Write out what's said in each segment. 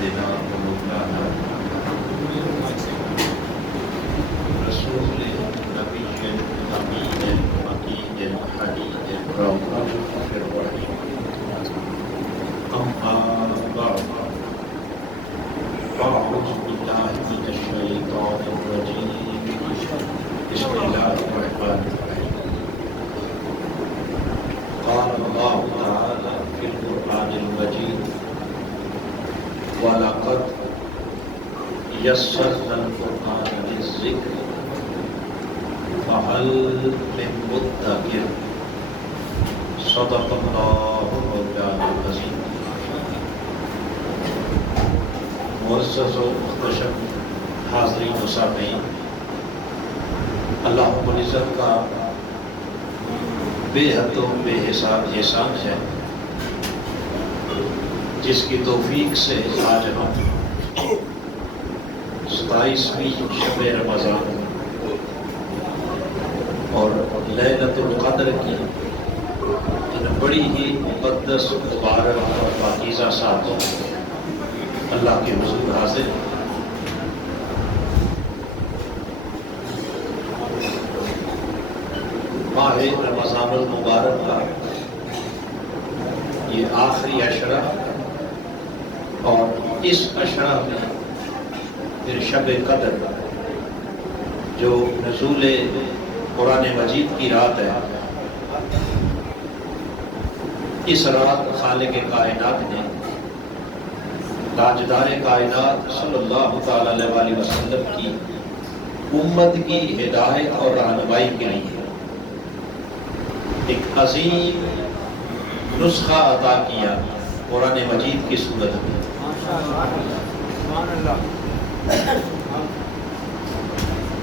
سيدنا ومولانا رسول نبي أمين مكين حديد رؤوف رحيم أما بعد فأعوذ بالله من الشيطان الرجيم بسم الله الرحمن الرحيم قال الله تعالى في القرآن المجيد وَلَقَدْ يَسَّرْنَا الْقُرْآنَ لِلذِّكْرِ فَهَلْ مِن مُّدَّكِرٍ صدق اللہ مولانا العظیم۔ معزز و محتشم حاضرین و سامعین، اللہ رب العزت کا بے حد و بے حساب احسان ہے جس کی توفیق سے آج ہم 27ویں شب رمضان اور لیلۃ القدر کی ان بڑی ہی مقدس مبارک اور پاکیزہ ساعتوں اللہ کے حضور حاضر ماہ رمضان المبارک کا یہ آخری عشرہ اور اس عشرہ میں پھر شب قدر جو نزول قرآن مجید کی رات ہے، اس رات خالق کائنات نے تاجدار کائنات صلی اللہ تعالی علیہ وسلم کی امت کی ہدایت اور رہنمائی کے لیے ایک عظیم نسخہ عطا کیا قرآن مجید کی صورت میں،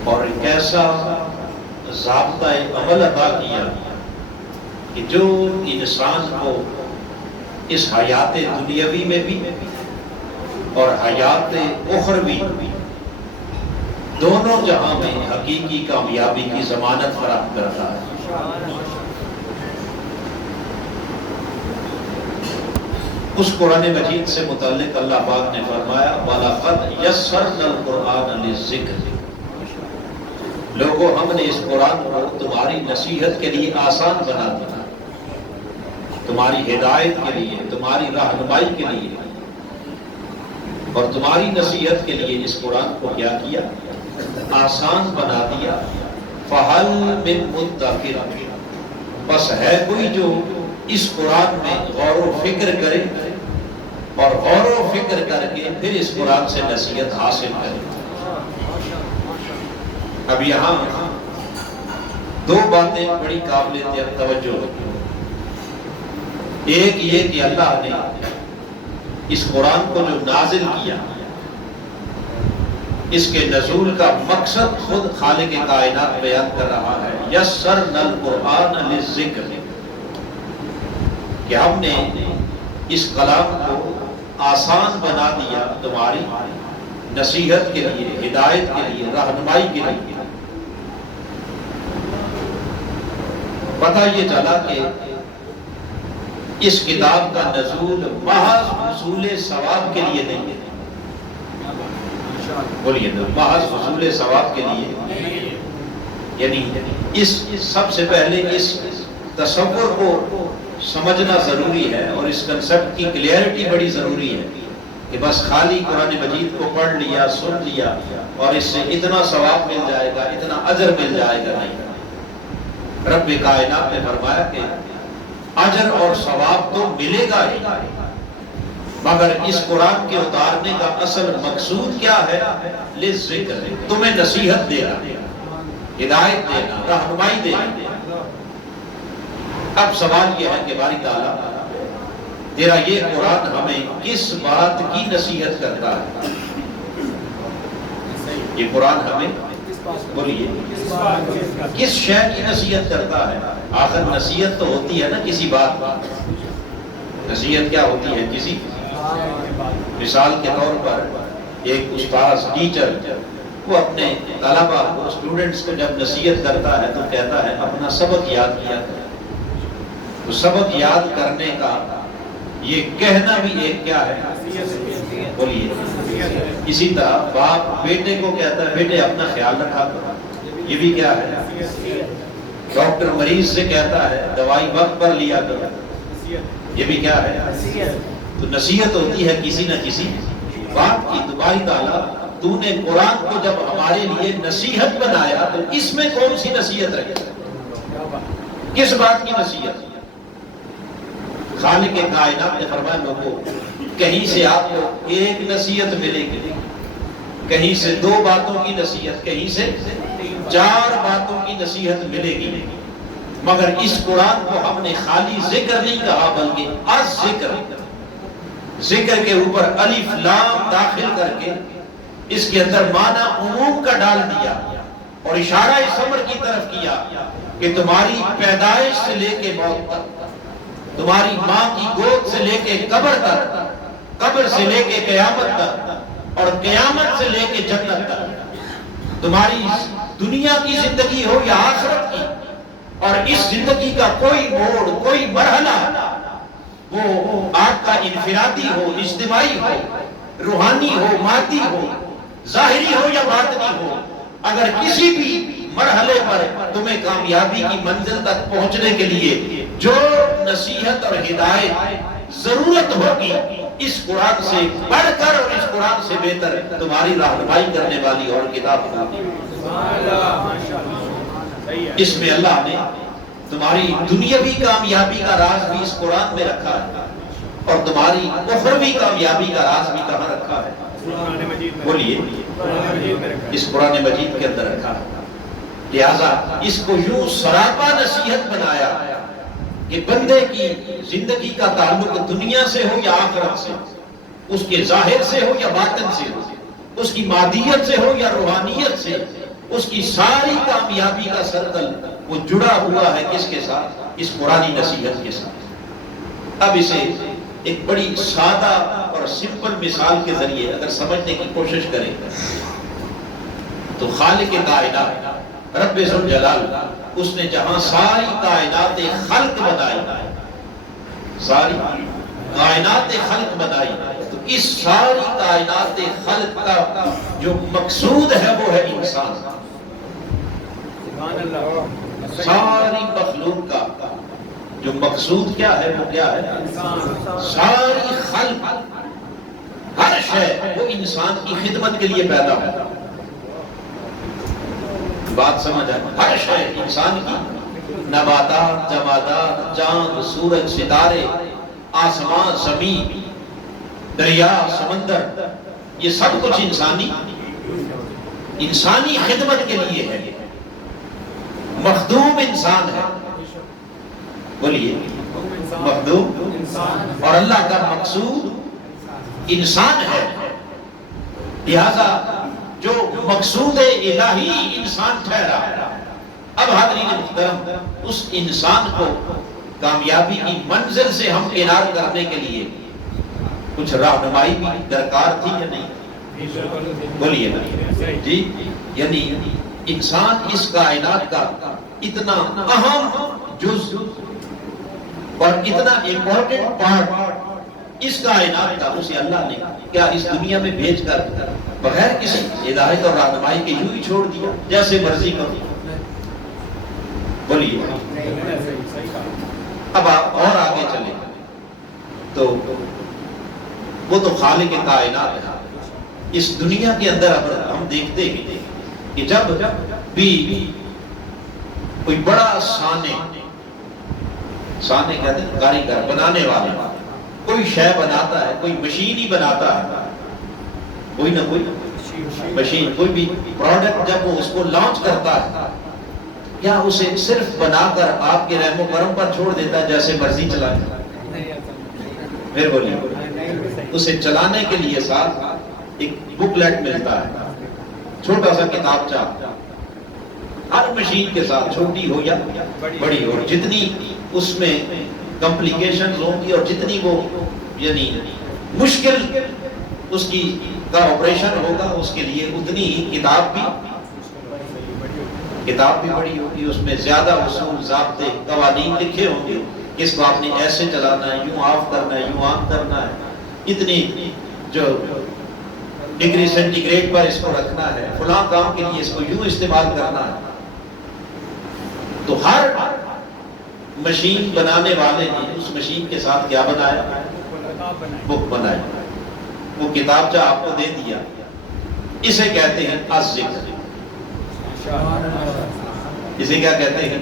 اور ایک ایسا ضابطہ عمل عطا کیا کہ جو انسان کو اس حیات دنیاوی میں بھی اور حیات اخروی دونوں جہاں میں حقیقی کامیابی کی ضمانت فراہم کرتا ہے۔ اس قرآن مجید سے متعلق اللہ پاک نے فرمایا وَلَقَدْ يَسَّرْنَا الْقُرْآنَ لِلذِّكْرِ، لوگوں ہم نے اس قرآن کو تمہاری نصیحت کے لیے آسان بنا دیا، تمہاری ہدایت کے لیے، تمہاری رہنمائی کے لیے اور تمہاری نصیحت کے لیے اس قرآن کو کیا کیا؟ آسان بنا دیا۔ فَهَلْ مِن مُّدَّكِرٍ، بس ہے کوئی جو اس قرآن میں غور و فکر کرے اور غور و فکر کر کے پھر اس قرآن سے نصیحت حاصل کرے۔ اب یہاں دو باتیں بڑی قابل توجہ ہوتی ہیں۔ ایک یہ کہ اللہ نے اس قرآن کو جو نازل کیا، اس کے نزول کا مقصد خود خالق کائنات بیان کر رہا ہے، یسرنا القرآن للذکر، کہ ہم نے اس کلام کو آسان بنا دیا تمہاری نصیحت کے لیے، ہدایت کے لیے، رہنمائی کے لیے۔ پتہ یہ چلا کہ اس کتاب کا نزول محض حصول ثواب کے لیے نہیں ہے، بولیے محض حصول ثواب کے لیے، یعنی اس سب سے پہلے اس تصور کو سمجھنا ضروری ہے اور اس کنسپٹ کی کلیئرٹی بڑی ضروری ہے کہ بس خالی قرآن مجید کو پڑھ لیا، سن لیا اور اس سے اتنا ثواب مل جائے گا، اتنا اجر مل جائے گا، نہیں۔ رب کائنات نے فرمایا کہ اجر اور ثواب تو ملے گا ہی، مگر اس قرآن کے اتارنے کا اصل مقصود کیا ہے؟ للذکر، تمہیں نصیحت دینا، ہدایت دینا، رہنمائی دینا۔ اب سوال یہ ہے کہ باری تعالیٰ تیرا یہ قرآن ہمیں کس بات کی نصیحت کرتا ہے؟ یہ قرآن ہمیں بولیے کس شے کی نصیحت کرتا ہے؟ آخر نصیحت تو ہوتی ہے نا کسی بات کی، نصیحت کیا ہوتی ہے؟ کسی مثال کے طور پر ایک استاذ، ٹیچر، وہ اپنے طلبہ کو، اسٹوڈنٹس کو جب نصیحت کرتا ہے تو کہتا ہے اپنا سبق یاد کیا کرو۔ تو سبق یاد کرنے کا یہ کہنا بھی ایک کیا ہے؟ بولیے اسی طرح باپ بیٹے کو کہتا ہے بیٹے اپنا خیال رکھا کرو، یہ بھی کیا ہے؟ ڈاکٹر مریض سے کہتا ہے دوائی وقت پر لیا کرو، یہ بھی کیا ہے؟ تو نصیحت ہوتی ہے کسی نہ کسی باپ کی۔ تو باری تعالیٰ تو نے قرآن کو جب ہمارے لیے نصیحت بنایا تو اس میں کون سی نصیحت رہے؟ کس بات کی نصیحت؟ خالق کائنات نے فرمایا لوگوں کہیں سے آپ کو ایک نصیحت ملے گی، کہیں سے 2 باتوں کی نصیحت، کہیں سے 4 باتوں کی نصیحت ملے گی، مگر اس قرآن کو ہم نے خالی ذکر نہیں کہا بلکہ ذکر کے اوپر الف لام داخل کر کے اس کے اندر معنی عموم کا ڈال دیا اور اشارہ اس امر کی طرف کیا کہ تمہاری پیدائش سے لے کے موت تک، تمہاری ماں کی گود سے لے کے قبر تک، قبر سے لے کے قیامت تک، اور قیامت سے لے کے جنت تک، تمہاری دنیا کی زندگی ہو یا آخرت کی، اور اس زندگی کا کوئی موڑ، کوئی مرحلہ وہ آپ کا انفرادی ہو، اجتماعی ہو، روحانی ہو، مادی ہو، ظاہری ہو یا باطنی ہو، اگر کسی بھی مرحلے پر تمہیں کامیابی کی منزل تک پہنچنے کے لیے جو نصیحت اور ہدایت ضرورت ہوگی، اس قرآن سے بڑھ کر اور اس قرآن سے بہتر تمہاری رہنمائی کرنے والی اور کتاب ہوگی۔ اس میں اللہ نے تمہاری دنیاوی کامیابی کا راز بھی اس قرآن میں رکھا ہے اور تمہاری اخروی کامیابی کا راز بھی کہاں رکھا ہے؟ بولیے، اس قرآن مجید کے اندر رکھا ہے۔ لہذا اس کو یوں سراپا نصیحت بنایا کہ بندے کی زندگی کا تعلق دنیا سے ہو یا آخرت سے، اس کے ظاہر سے ہو یا باطن سے ہو، اس کی مادیت سے ہو یا روحانیت سے، اس کی ساری کامیابی کا سرکل وہ جڑا ہوا ہے کس کے ساتھ؟ اس قرآنی نصیحت کے ساتھ۔ اب اسے ایک بڑی سادہ اور سمپل مثال کے ذریعے اگر سمجھنے کی کوشش کریں تو خالق کائنات رب ذوالجلال اس نے جہاں ساری کائنات خلق بنائی، ساری کائنات خلق بنائی، تو اس ساری کائنات خلق کا جو مقصود ہے وہ ہے انسان۔ ساری مخلوق کا جو مقصود کیا ہے وہ کیا ہے؟ ساری خلق، ہر شے وہ انسان کی خدمت کے لیے پیدا ہو۔ بات سمجھ آئے؟ ہر شے انسان کی، نباتات، جمادات، چاند، سورج، ستارے، آسمان، زمین، دریا، سمندر، یہ سب کچھ انسانی خدمت کے لیے ہے، مخدوم انسان ہے۔ بولیے، مخدوم، اور اللہ کا مقصود انسان ہے۔ لہذا جو مقصود الہی انسان ٹھہرا، اب حاضرین محترم اس انسان کو کامیابی کی منزل سے ہم کنار کرنے کے لیے کچھ رہنمائی بھی درکار تھی یا نہیں؟ بولیے نا جی، یعنی انسان اس کائنات کا اتنا اہم جز اور اتنا امپورٹنٹ پارٹ اس کائنات کا، اسے اللہ نے کیا اس دنیا میں بھیج کر بغیر کسی ہدایت اور رہنمائی کے یوں ہی چھوڑ دیا جیسے مرضی کرو؟ بولیے۔ اب آپ اور آگے چلیں تو وہ تو خالق کائنات ہے۔ اس دنیا کے اندر اب ہم دیکھتے ہیں کہ جب بھی کوئی بڑا سانے کہتے ہیں کاریگر، بنانے والا کوئی شے بناتا ہے، کوئی مشین ہی بناتا ہے، کوئی نہ کوئی مشین، کوئی بھی پروڈکٹ جب وہ اس کو لانچ کرتا ہے، کیا اسے صرف بنا کر آپ کے رحم و کرم پر چھوڑ دیتا ہے جیسے مرضی چلائے؟ پھر بولیے، اسے چلانے کے لیے ساتھ ایک بکلیٹ ملتا ہے، چھوٹا سا کتابچہ، ہر مشین کے ساتھ، چھوٹی ہو یا بڑی ہو، جتنی اس میں کمپلیکیشنز ہوں گی اور جتنی وہ یعنی مشکل اس کی کا آپریشن ہوگا، اس کے لیے اتنی ہی کتاب بھی بڑی ہوگی، اس میں زیادہ اصول، ضابطے، قوانین لکھے ہوں گے، اس کو آپ نے ایسے چلانا ہے، یوں آف کرنا ہے، یوں آن کرنا ہے، اتنی جو ڈگری سینٹی گریڈ پر اس کو رکھنا ہے، فلاں کام کے لیے اس کو یوں استعمال کرنا ہے. تو ہر مشین بنانے والے نے اس مشین کے ساتھ کیا بنایا؟ بک بنائی. وہ کتابچہ آپ کو دے دیا. اسے کہتے ہیں الذکر. اسے کیا کہتے ہیں؟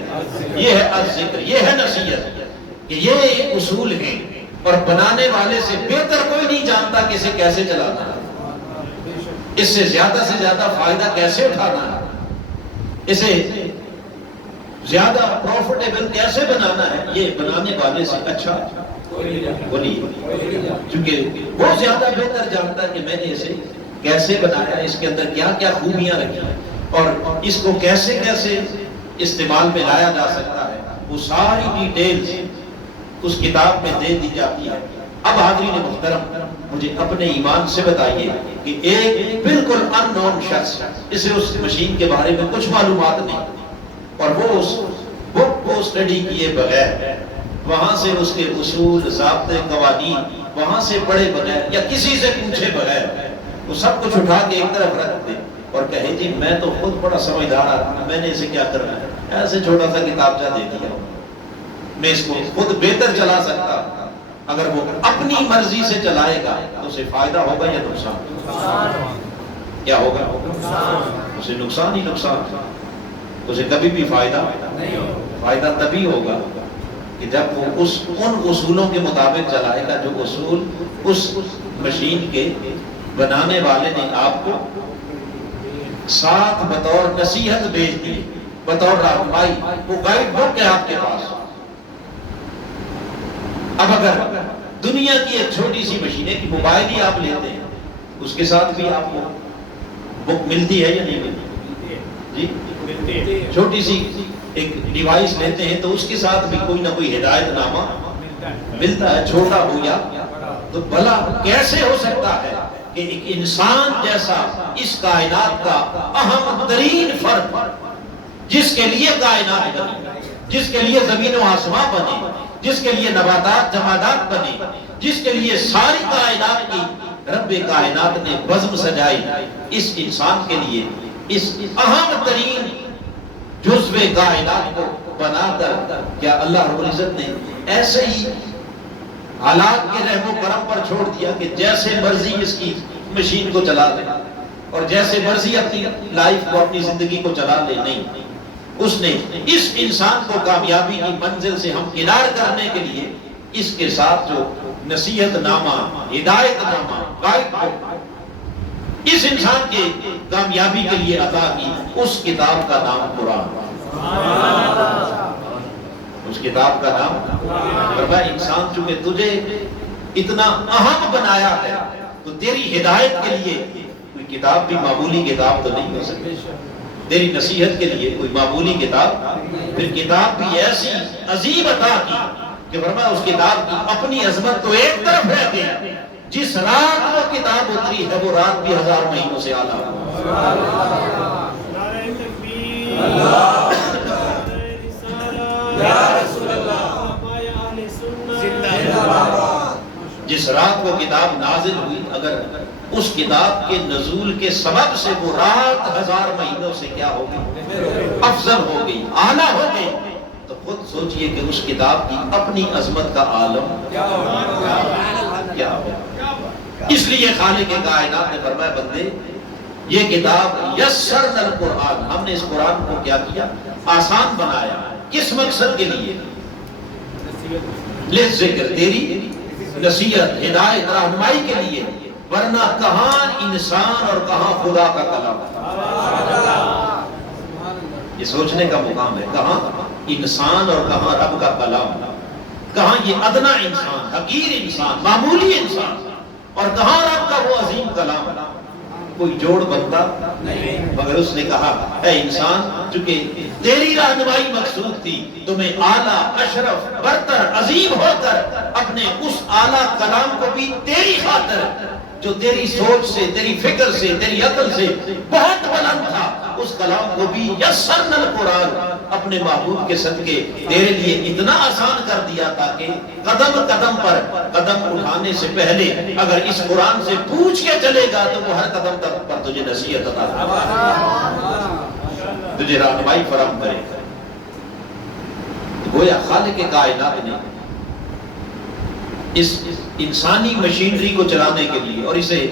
یہ ہے الذکر، یہ ہے نصیحت، کہ یہ اصول ہیں اور بنانے والے سے بہتر کوئی نہیں جانتا کہ اسے کیسے چلانا ہے، اس سے زیادہ فائدہ کیسے اٹھانا ہے، اسے زیادہ پروفٹیبل کیسے بنانا ہے. یہ بنانے والے سے اچھا بولیے، کیونکہ وہ زیادہ بہتر جانتا ہے کہ میں نے اسے کیسے بنایا، اس کے اندر کیا کیا خوبیاں رکھی اور اس کو کیسے کیسے استعمال میں لایا جا سکتا ہے. وہ ساری ڈیٹیلز اس کتاب میں دے دی جاتی ہے. اب حاضرین محترم، مجھے اپنے ایمان سے بتائیے کہ ایک بالکل ان نون شخص، اسے اس مشین کے بارے میں کچھ معلومات نہیں، اور وہ اس بک کو اسٹڈی کیے بغیر، وہاں سے اس کے اصول، ضابطے، قوانین وہاں سے پڑھے بغیر یا کسی سے پوچھے بغیر وہ سب کچھ اٹھا کے ایک طرف رکھ دے اور کہے جی میں تو خود بڑا سمجھدار آدمی، میں نے اسے کیا کرنا ہے، ایسے چھوٹا سا کتابچہ دے دیا، میں اس کو خود بہتر چلا سکتا ہوں. اگر وہ اپنی مرضی سے چلائے گا تو اسے فائدہ ہوگا یا نقصان؟ کیا ہوگا؟ اسے نقصان ہی نقصان. اسے کبھی بھی فائدہ تبھی ہوگا کہ جب وہ ان اصولوں کے مطابق چلائے گا جو اصول اس مشین کے بنانے والے نے آپ کو ساتھ بطور نصیحت بھیج دی، بطور رہنمائی. وہ گائیڈ بک ہے آپ کے پاس. اب اگر دنیا کی ایک چھوٹی سی مشین ہے کہ موبائل ہی آپ لیتے ہیں، اس کے ساتھ بھی آپ کو بک ملتی ہے یا نہیں ملتی؟ جی، چھوٹی سی ایک ڈیوائس لیتے ہیں تو اس کے ساتھ بھی کوئی نہ کوئی ہدایت نامہ ملتا ہے، چھوٹا ہو یا تو بھلا کیسے ہو سکتا ہے کہ ایک انسان جیسا اس کائنات کا اہم ترین فرد، جس کے لیے کائنات بنی، جس کے لیے زمین و آسمان بنے، جس کے لیے نباتات جمادات بنے، جس کے لیے ساری کائنات کی رب کائنات نے بزم سجائی، اس انسان کے لیے اس اہم ترین جزو کائنات کو بنا کر کیا اللہ رب العزت نے ایسے ہی حالات کے رحم و کرم پر چھوڑ دیا کہ جیسے مرضی اس کی مشین کو چلا لے اور جیسے مرضی اپنی لائف کو، اپنی زندگی کو چلا لے؟ نہیں، اس نے اس انسان کو کامیابی کی منزل سے ہمکنار کرنے کے لیے اس کے ساتھ جو نصیحت نامہ، ہدایت نامہ، گائیڈ بک اس انسان کے کامیابی کے لیے عطا کی، اس کتاب کا نام قرآن. اس کتاب کا نام فرمایا انسان چونکہ تجھے اتنا اہم بنایا ہے تو تیری ہدایت کے لیے کوئی کتاب بھی معمولی کتاب تو نہیں ہو سکتی، تیری نصیحت کے لیے کوئی معمولی کتاب، پھر کتاب بھی ایسی عظیم عطا کی کہ فرمایا اس کتاب کی اپنی عظمت تو ایک طرف رہ گئی، جس رات وہ کتاب اتری ہے وہ رات بھی 1000 مہینوں سے اعلیٰ جس رات وہ کتاب نازل ہوئی، اگر اس کتاب کے نزول کے سبب سے وہ رات 1000 مہینوں سے کیا ہو گئی؟ افضل ہو گئی، اعلیٰ ہو گئی، تو خود سوچئے کہ اس کتاب کی اپنی عظمت کا عالم کیا ہو. اس لیے خالق کائنات نے فرمایا بندے یہ کتاب یسرنا القرآن، ہم نے اس قرآن کو کیا کیا؟ آسان بنایا. کس مقصد کے لیے؟ لذکر، تیری نصیحت، ہدایت، رہنمائی کے لیے، ورنہ کہاں انسان اور کہاں خدا کا کلام. یہ سوچنے کا مقام ہے، کہاں انسان اور کہاں رب کا کلام، کہاں یہ ادنا انسان، حقیر انسان، معمولی انسان، اور کہاں رب کا وہ عظیم کلام. کوئی جوڑ بنتا نہیں، مگر اس نے کہا اے انسان چونکہ تیری رہنمائی مقصود تھی تو میں اعلیٰ، اشرف، برتر، عظیم ہو کر اپنے اس اعلیٰ کلام کو بھی تیری خاطر جو تیری سوچ سے، تیری فکر سے، تیری عقل سے بہت بلند تھا، اس کلام کو بھی یسرنا القرآن اپنے محبوب کے صدقے تیرے لیے اتنا آسان کر دیا تاکہ قدم قدم پر قدم اٹھانے سے پہلے اگر اس قرآن سے پوچھ کے چلے گا تو وہ ہر قدم پر تجھے نصیحت عطا تجھے رہنمائی فراہم کرے گا۔ گویا خالق کائنات نے اس انسانی مشینری کو چلانے کے لیے اور اسے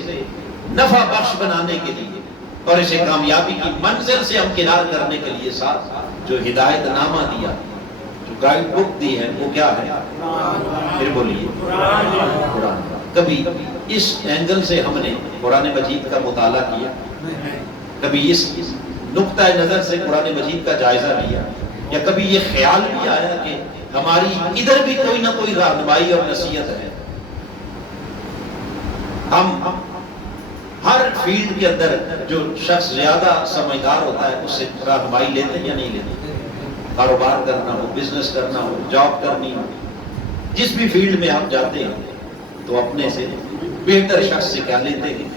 نفع بخش بنانے کے لیے اور اسے کامیابی کی منزل سے ہمکنار کرنے کے لیے ساتھ جو ہدایت نامہ دیا، جو گائیڈ بک دی ہے، وہ کیا ہے؟ پھر بولیے قرآن۔ کبھی اس اینگل سے ہم نے قرآن مجید کا مطالعہ کیا، کبھی اس نقطہ نظر سے قرآن مجید کا جائزہ لیا، یا کبھی یہ خیال بھی آیا کہ ہماری ادھر بھی کوئی نہ کوئی رہنمائی اور نصیحت ہے۔ ہم ہر فیلڈ کے اندر جو شخص زیادہ سمجھدار ہوتا ہے اس سے رہنمائی لیتے ہیں یا نہیں لیتے؟ کاروبار کرنا ہو، بزنس کرنا ہو، جاب کرنی ہو، جس بھی فیلڈ میں آپ جاتے ہیں تو اپنے سے بہتر شخص سے کیا لیتے ہیں؟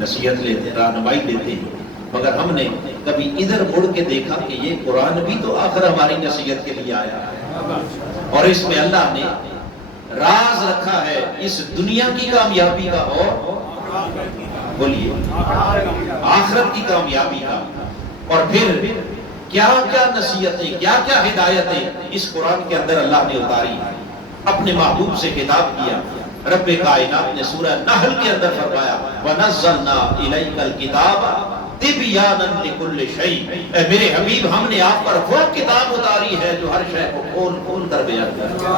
نصیحت لیتے ہیں، رہنمائی لیتے ہیں۔ مگر ہم نے کبھی ادھر مڑ کے دیکھا کہ یہ قرآن بھی تو آخر ہماری نصیحت کے لیے آیا ہے، اور اس میں اللہ نے راز رکھا ہے اس دنیا کی کامیابی کا اور بولیے آخرت کی کامیابی کا۔ اور پھر کیا کیا نصیحتیں، کیا کیا ہدایتیں اس قرآن کے اندر اللہ نے اتاری، اپنے محبوب سے خطاب کیا۔ رب کائنات نے سورہ نحل کے اندر فرمایا وَنَزَّلْنَا إِلَيْكَ الْكِتَابَ تِبْيَانًا لِكُلِّ شَيْءٍ، اے میرے حبیب ہم نے آپ پر وہ کتاب اتاری ہے جو ہر شے کو کھول کھول کر بیان کرتی ہے۔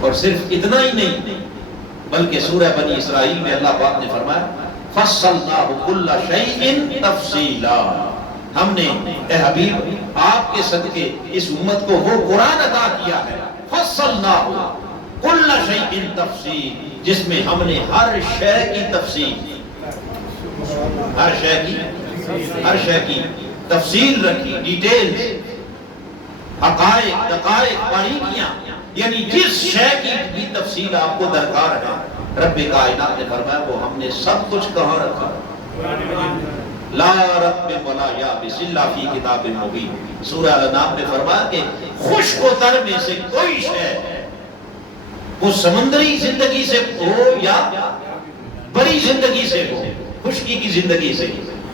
اور صرف اتنا ہی نہیں بلکہ سورہ بنی اسرائیل میں اللہ پاک نے فرمایا فَصَّلْنَاهُ كُلَّ شَيْءٍ تَفْصِيلًا، ہم نے اے حبیب آپ کے صدقے اس امت کو وہ قرآن عطا کیا ہے فَصَّلْنَاهُ كُلَّ شَيْءٍ تَفْصِيلًا، جس میں ہم نے ہر شے کی تفصیل، ہر شے کی تفصیل رکھی، ڈیٹیلز، حقائق، دقائق، باریکیاں، یعنی جس شے کی بھی تفصیل آپ کو درکار ہے رب کائنات نے فرمایا وہ ہم نے سب کچھ کہاں رکھا؟ لا رتب ولا یابس الا فی کتاب مبین۔ سورہ الانعام میں فرمایا کہ خشک و تر میں سے کوئی شے، وہ سمندری زندگی سے ہو یا بڑی زندگی سے ہو، خشکی کی زندگی سے،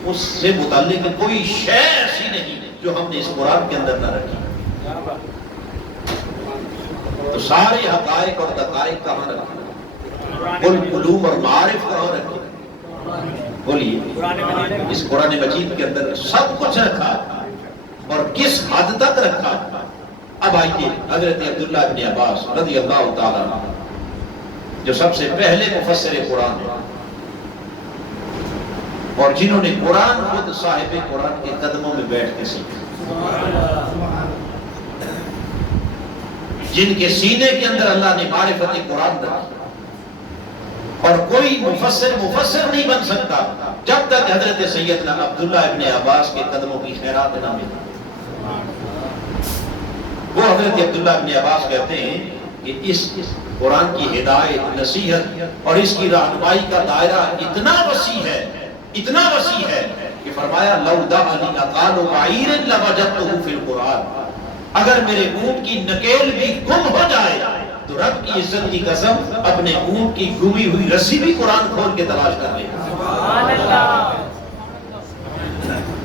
اس سے متعلق کوئی شے ایسی نہیں جو ہم نے اس قرآن کے اندر نہ رکھی۔ تو سارے حقائق اور دقائق کہاں رکھے؟ علوم اور معارف کہاں رکھے؟ بولیے اس قرآن مجید کے اندر سب کچھ رکھا، اور کس حد تک رکھا؟ اب آئیے حضرت عبداللہ ابن عباس رضی اللہ تعالیٰ جو سب سے پہلے مفسر قرآن ہیں اور جنہوں نے قرآن خود صاحب قرآن کے قدموں میں بیٹھ کے سیکھا، جن کے سینے کے اندر اللہ نے معرفت قرآن رکھی، اور کوئی مفسر نہیں بن سکتا جب تک حضرت سیدنا عبداللہ ابن عباس کے قدموں کی خیرات نہ ملے۔ وہ حضرت عبداللہ ابن عباس کہتے ہیں کہ اس قرآن کی ہدایت، نصیحت اور اس کی رہنمائی کا دائرہ اتنا وسیع ہے کہ فرمایا لو دعلی اقال بعیر لوجدته فی القرآن، اگر میرے اونٹ کی نکیل بھی گم ہو جائے تو رب کی عزت کی قسم اپنے اونٹ کی گمی ہوئی رسی بھی قرآن کھول کے تلاش کر لے گا۔ سبحان اللہ۔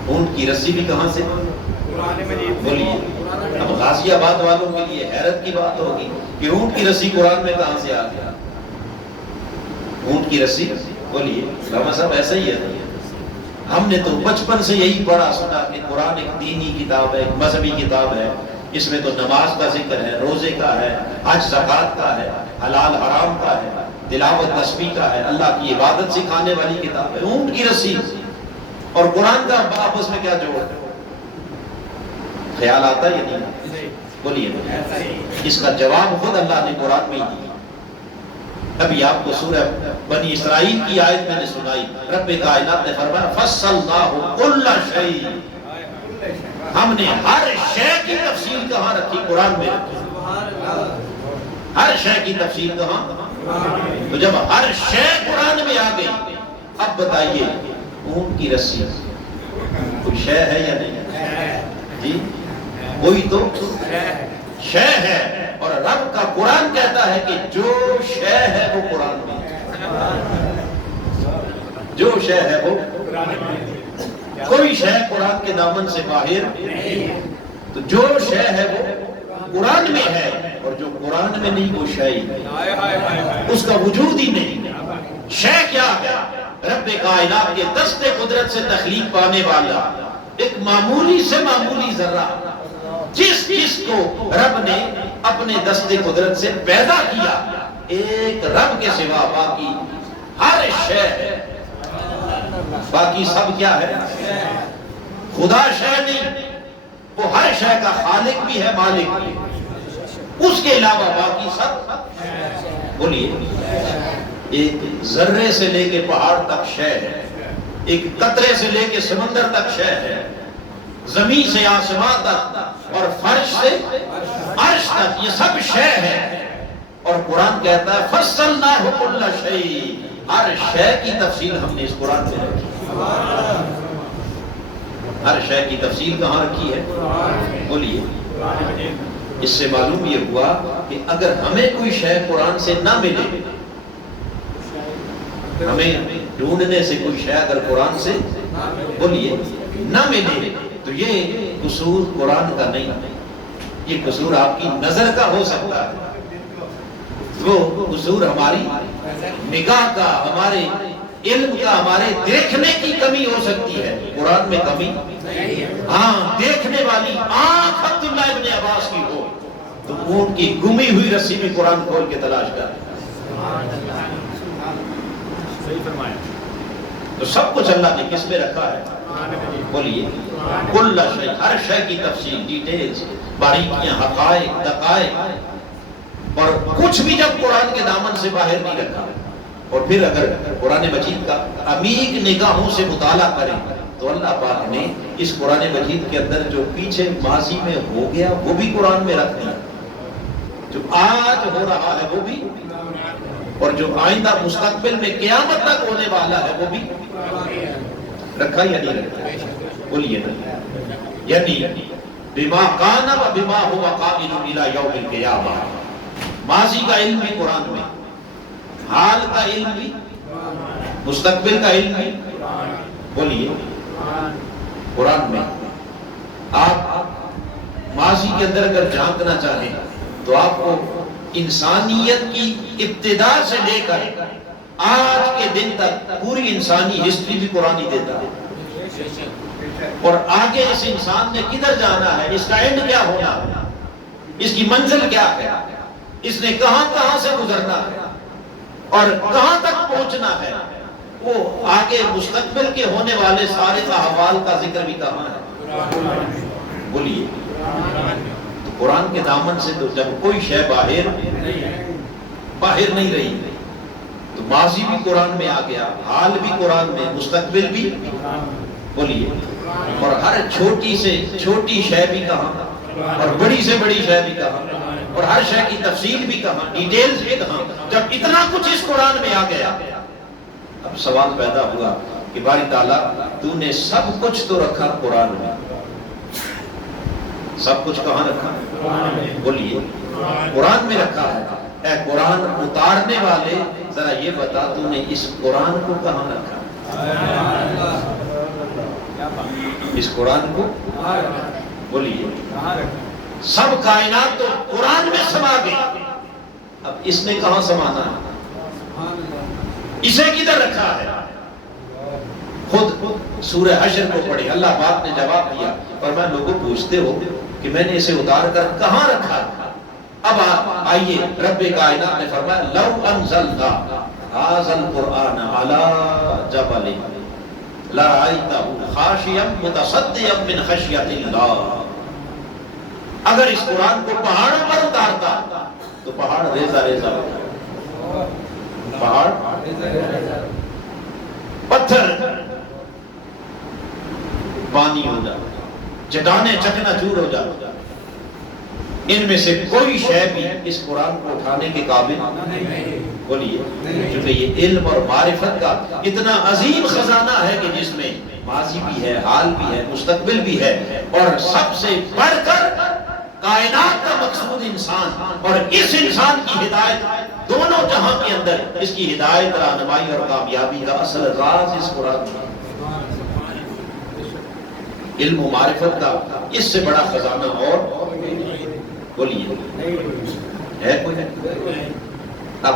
اونٹ کی رسی بھی کہاں سے؟ بولیے اب غازی آباد والوں کے لیے حیرت کی بات ہوگی کہ اونٹ کی رسی قرآن میں کہاں سے آ گیا؟ اونٹ کی رسی، بولیے علامہ صاحب ایسا ہی ہے۔ ہم نے تو بچپن سے یہی پڑھا سنا کہ قرآن ایک دینی کتاب ہے، ایک مذہبی کتاب ہے، اس میں تو نماز کا ذکر ہے، روزے کا ہے، حج زکوٰۃ کا ہے، حلال حرام کا ہے، تلاوت تسبیح کا ہے، اللہ کی عبادت سکھانے والی کتاب ہے۔ اونٹ کی رسی اور قرآن کا آپس میں کیا جوڑ ہے؟ خیال آتا ہے یا نہیں؟ بولیے اس کا جواب خود اللہ نے قرآن میں ہی دیا۔ ابھی آپ کو سورہ بنی اسرائیل کی آیت میں نے سنائی، رب کائنات نے فرمایا فَصَّلْنَاهُ كُلَّ شَيْءٍ، ہم نے ہر شے کی تفصیل کہاں رکھی؟ قرآن میں رکھی۔ ہر شے کی تفصیل کہاں؟ تو جب ہر شے قرآن میں آ گئی اب بتائیے اون کی رسی کوئی شے ہے یا نہیں؟ جی وہی تو شے ہے، اور رب کا قرآن کہتا ہے کہ جو شے ہے وہ قرآن میں ہے، جو شے ہے وہ کوئی شے قرآن کے دامن سے باہر، تو جو شے ہے وہ قرآن میں ہے، اور جو قرآن میں نہیں وہ شے ہی نہیں، اس کا وجود ہی نہیں۔ شے کیا ہے؟ رب کائنات کے دست قدرت سے تخلیق پانے والا ایک معمولی سے معمولی ذرہ، جس کو رب نے اپنے دست قدرت سے پیدا کیا، ایک رب کے سوا باقی ہر شے ہے، باقی سب کیا ہے؟ خدا شے نہیں، وہ ہر شے کا خالق بھی ہے، مالک بھی، اس کے علاوہ باقی سب۔ بولیے، ایک ذرے سے لے کے پہاڑ تک شے ہے، ایک قطرے سے لے کے سمندر تک شے ہے، زمین سے آسمان تک اور فرش سے عرش تک یہ سب شے ہے۔ اور قرآن کہتا ہے فصلناہ کل شیء، ہر شے کی تفصیل ہم نے اس قرآن میں رکھی۔ ہر شے کی تفصیل کہاں رکھی ہے؟ بولیے۔ اس سے معلوم یہ ہوا کہ اگر ہمیں کوئی شے قرآن سے نہ ملے، ہمیں ڈھونڈنے سے کوئی شے اگر قرآن سے بولیے نہ ملے، تو یہ قصور قرآن کا نہیں، یہ قصور آپ کی نظر کا ہو سکتا ہے، وہ قصور ہماری نگاہ کا، ہمارے علم کا، ہمارے دیکھنے کی کمی ہو سکتی ہے، قرآن میں کمی۔ ہاں، دیکھنے والی آنکھ عبداللہ ابن عباس کی ہو تو اونٹ کی گمی ہوئی رسی میں قرآن کھول کے تلاش کر، تو سب کچھ اللہ نے کس میں رکھا ہے؟ بولیے، کل شیء، ہر شے کی تفصیل، ڈیٹیلز، باریکیاں، حقائق، دقائق، اور کچھ بھی جب قرآن کے دامن سے باہر نہیں رکھا۔ اور پھر اگر قرآن مجید کا عمیق نگاہوں سے مطالعہ کریں تو اللہ پاک نے اس قرآن مجید کے اندر جو پیچھے ماضی میں ہو گیا وہ بھی قرآن میں رکھ دیا، جو آج ہو رہا ہے وہ بھی، اور جو آئندہ مستقبل میں قیامت تک ہونے والا ہے وہ بھی رکھا یا نہیں رکھا؟ بولیے نا، یعنی بما کان و بما هو قائل الی یوم القیامہ، ماضی کا علم بھی قرآن میں، حال کا علم بھی، مستقبل کا علم بھی، بولیے قرآن میں۔ آپ ماضی کے اندر اگر جھانکنا چاہیں تو آپ کو انسانیت کی ابتدا سے لے کر آج کے دن تک پوری انسانی ہسٹری بھی قرآن ہی دیتا ہے، اور آگے اس انسان نے کدھر جانا ہے، اس کا اینڈ کیا ہونا ہے، اس کی منزل کیا ہے، اس نے کہاں کہاں سے گزرنا ہے اور کہاں تک پہنچنا ہے، وہ آگے مستقبل کے ہونے والے سارے احوال کا ذکر بھی کہاں ہے؟ بولیے، تو قرآن کے دامن سے تو جب کوئی شے باہر نہیں رہی، تو ماضی بھی قرآن میں آ گیا، حال بھی قرآن میں، مستقبل بھی، بولیے، اور ہر چھوٹی سے چھوٹی شے بھی کہاں، اور بڑی سے بڑی شے بھی کہاں، اور ہر شے کی تفصیل بھی کہاں، ڈیٹیلز بھی کہاں۔ جب اتنا کچھ اس قرآن میں آ گیا، اب سوال پیدا ہوا کہ باری تعالیٰ تو نے سب کچھ تو رکھا قرآن میں، سب کچھ کہاں رکھا؟ بولیے، قرآن میں رکھا ہے۔ اے قرآن اتارنے والے، ذرا یہ بتا تو نے اس قرآن کو کہاں رکھا؟ اس قرآن کو بولیے، سب کائنات تو قرآن میں سما گئی، اب اس نے کہاں سمانا ہے؟ اسے کدھر رکھا ہے؟ خود سورہ حشر کو پڑھی، اللہ پاک نے جواب دیا، فرمایا لوگوں پوچھتے ہو کہ میں نے اسے اتار کر کہاں رکھا؟ اب آئیے، رب کائنات نے فرمایا لو انزلنا ھذا القرآن علی جبل لرأیتہ خاشعا متصدعا من خشیۃ اللہ، اگر اس قرآن کو پہاڑوں پر اتارتا تو پہاڑ ریزہ ریزہ ہوتا، پہاڑ پتھر پانی ہو جاتا، چٹانیں چکنا چور ہو جاتا، ان میں سے کوئی شے بھی اس قرآن کو اٹھانے کے قابل نہیں۔ بولیے، کیونکہ یہ علم اور معرفت کا اتنا عظیم خزانہ ہے کہ جس میں ماضی بھی ہے، حال بھی ہے، مستقبل بھی ہے، اور سب سے بڑھ کر کائنات کا مقصود انسان، اور اس انسان کی ہدایت دونوں جہاں کے اندر، اس کی ہدایت، رہنمائی اور کامیابی کا اصل راز اس قرآن میں علم و معرفت کا اس سے بڑا خزانہ اور بولیے ہے کوئی؟ اب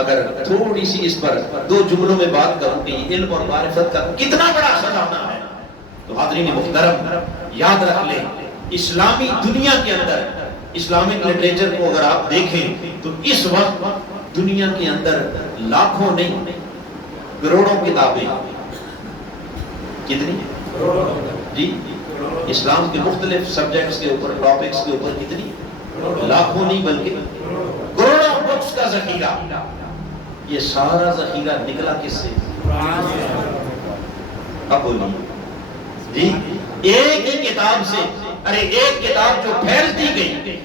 اگر تھوڑی سی اس پر دو جملوں میں بات کروں کہ یہ علم اور معرفت کا کتنا بڑا خزانہ ہے، تو حاضرین محترم یاد رکھ لیں، اسلامی دنیا کے اندر اسلامک لٹریچر کو اگر آپ دیکھیں تو اس وقت دنیا کے اندر لاکھوں نہیں کروڑوں کتابیں، کتنی جی اسلام کے مختلف سبجیکٹس کے اوپر، ٹاپکس کے اوپر کتنی، لاکھوں نہیں بلکہ کروڑوں بکس کا ذخیرہ۔ یہ سارا ذخیرہ نکلا کس سے؟ اب بولیے جی، ایک ہی کتاب سے، ارے ایک کتاب جو پھیلتی گئی،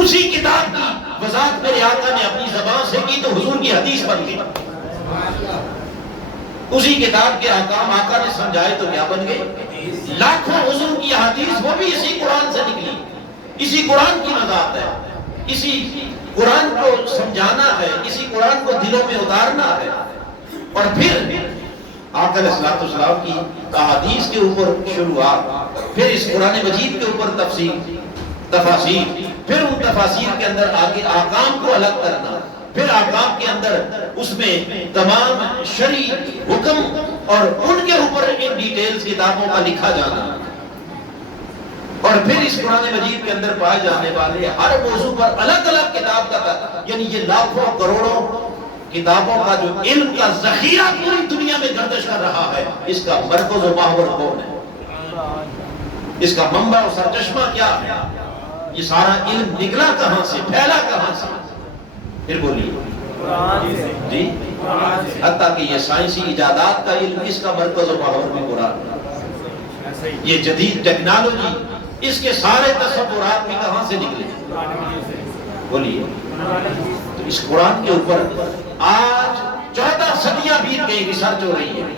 اسی کتاب کی وضاحت میرے آقا نے اپنی زبان سے کی تو حضور کی حدیث بن گئی۔ اسی کتاب کے احکام آقا نے سمجھائے تو کیا بن گئے؟ لاکھوں حضور کی حدیث، وہ بھی اسی قرآن سے نکلی، اسی قرآن کی وضاحت ہے، اسی قرآن کو سمجھانا ہے، اسی قرآن کو دلوں میں اتارنا ہے۔ اور پھر آقا علیہ السلام کی احادیث کے اوپر شروعات، پھر اس قرآن مجید کے اوپر تفاسیر، پھر ان تفاسیر کے اندر آگے احکام کو الگ کرنا، پھر احکام کے اندر اس میں تمام شرعی حکم اور ان کے اوپر ان ڈیٹیلز کتابوں کا لکھا جانا، اور پھر اس قرآن مجید کے اندر پائے جانے والے ہر موضوع پر الگ الگ کتاب کا، یعنی یہ لاکھوں کروڑوں کتابوں کا جو علم کا ذخیرہ پوری دنیا میں گردش کر رہا ہے، اس کا مرکز و محور کون ہے؟ اس کا منبع و سرچشمہ کیا ہے؟ یہ سارا علم نکلا کہاں سے، پھیلا کہاں سے؟ پھر بولیے جی، حتیٰ کہ یہ سائنسی ایجادات کا علم، اس کا مرکز و محور بھی قرآن ہے۔ یہ جدید ٹیکنالوجی، اس کے سارے تصورات بھی کہاں سے نکلے؟ بولیے۔ تو اس قرآن کے اوپر آج 14 صدیاں بیت گئی، ریسرچ ہو رہی ہے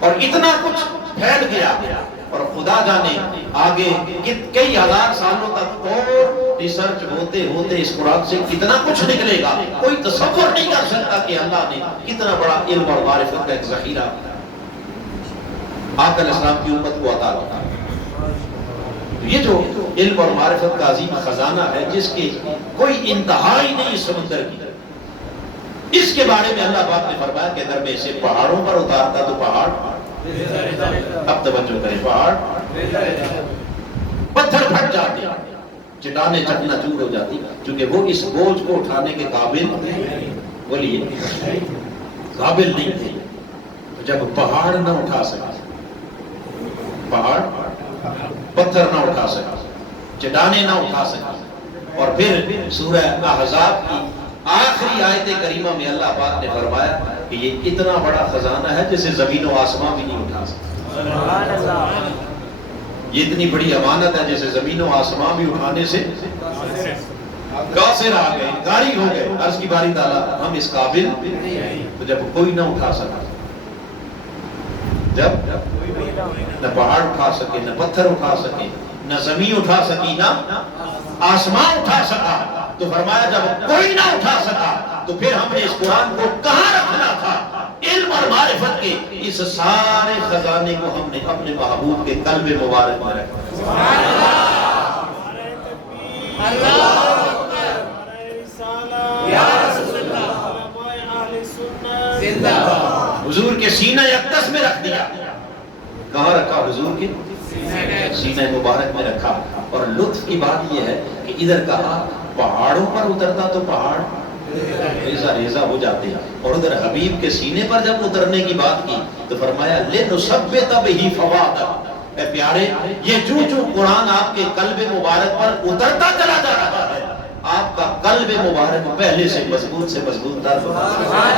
اور اتنا کچھ پھیل گیا، اور خدا جانے آگے کئی ہزار سالوں تک اور ریسرچ ہوتے ہوتے اس قرآن سے کتنا کچھ نکلے گا، کوئی تصور نہیں کر سکتا کہ اللہ نے کتنا بڑا علم اور معرفت کا ایک ذخیرہ آقا علیہ السلام کی امت کو عطا کیا۔ یہ جو علم اور معرفت کا عظیم خزانہ ہے، جس کی کوئی انتہا ہی نہیں اس سمندر کی، اس کے بارے میں اللہ پاک نے فرمایا کہ اگر میں اسے پہاڑوں پر اتارتا تو پہاڑ، اب توجہ کریں، پہاڑ پتھر پھٹ جاتے، چٹانیں چکنا چور ہو جاتی، کیونکہ وہ اس بوجھ کو اٹھانے کے قابل، بولیے قابل نہیں تھے۔ جب پہاڑ نہ اٹھا سکا، پہاڑ پتھر نہ اٹھا سکا، چٹانیں نہ اٹھا سکا، اور پھر سورہ احزاب کی آخری آیت کریمہ میں اللہ پاک نے فرمایا کہ یہ اتنا بڑا خزانہ ہے جسے زمین و آسمان بھی نہیں اٹھا سکتا۔ یہ اتنی بڑی امانت ہے جسے زمین و آسمان بھی اٹھانے سے قاصر آ گئے، انکاری ہو گئے۔ عرض کی باری تعالیٰ ہم اس قابل، تو جب کوئی نہ اٹھا سکا، جب نہ پہاڑ اٹھا سکے، نہ پتھر اٹھا سکے، نہ زمین اٹھا سکی، نہ آسمان اٹھا سکا، تو فرمایا جب کوئی نہ اٹھا سکا تو پھر ہم نے اس قرآن کو کہاں رکھنا تھا؟ علم اور معرفت کے اس سارے خزانے کو ہم نے اپنے محبوب کے قلب مبارک میں رکھا۔ حضور کے سینہ اقدس میں رکھ دیا۔ کہاں رکھا؟ حضور کے سینہ مبارک میں رکھا۔ اور لطف کی بات یہ ہے کہ ادھر کہا پہاڑوں پر اترتا تو پہاڑ ریزہ ریزہ ہو جاتے ہیں، اور ادھر حبیب کے سینے پر جب اترنے کی بات کی تو فرمایا لِنُثَبِّتَ بِهِ فَوَادًا، اے پیارے یہ جو قرآن آپ کے قلب مبارک پر اترتا چلا جا رہا ہے، آپ کا قلب مبارک پہلے سے مضبوط سے مضبوط تر ہوتا ہے۔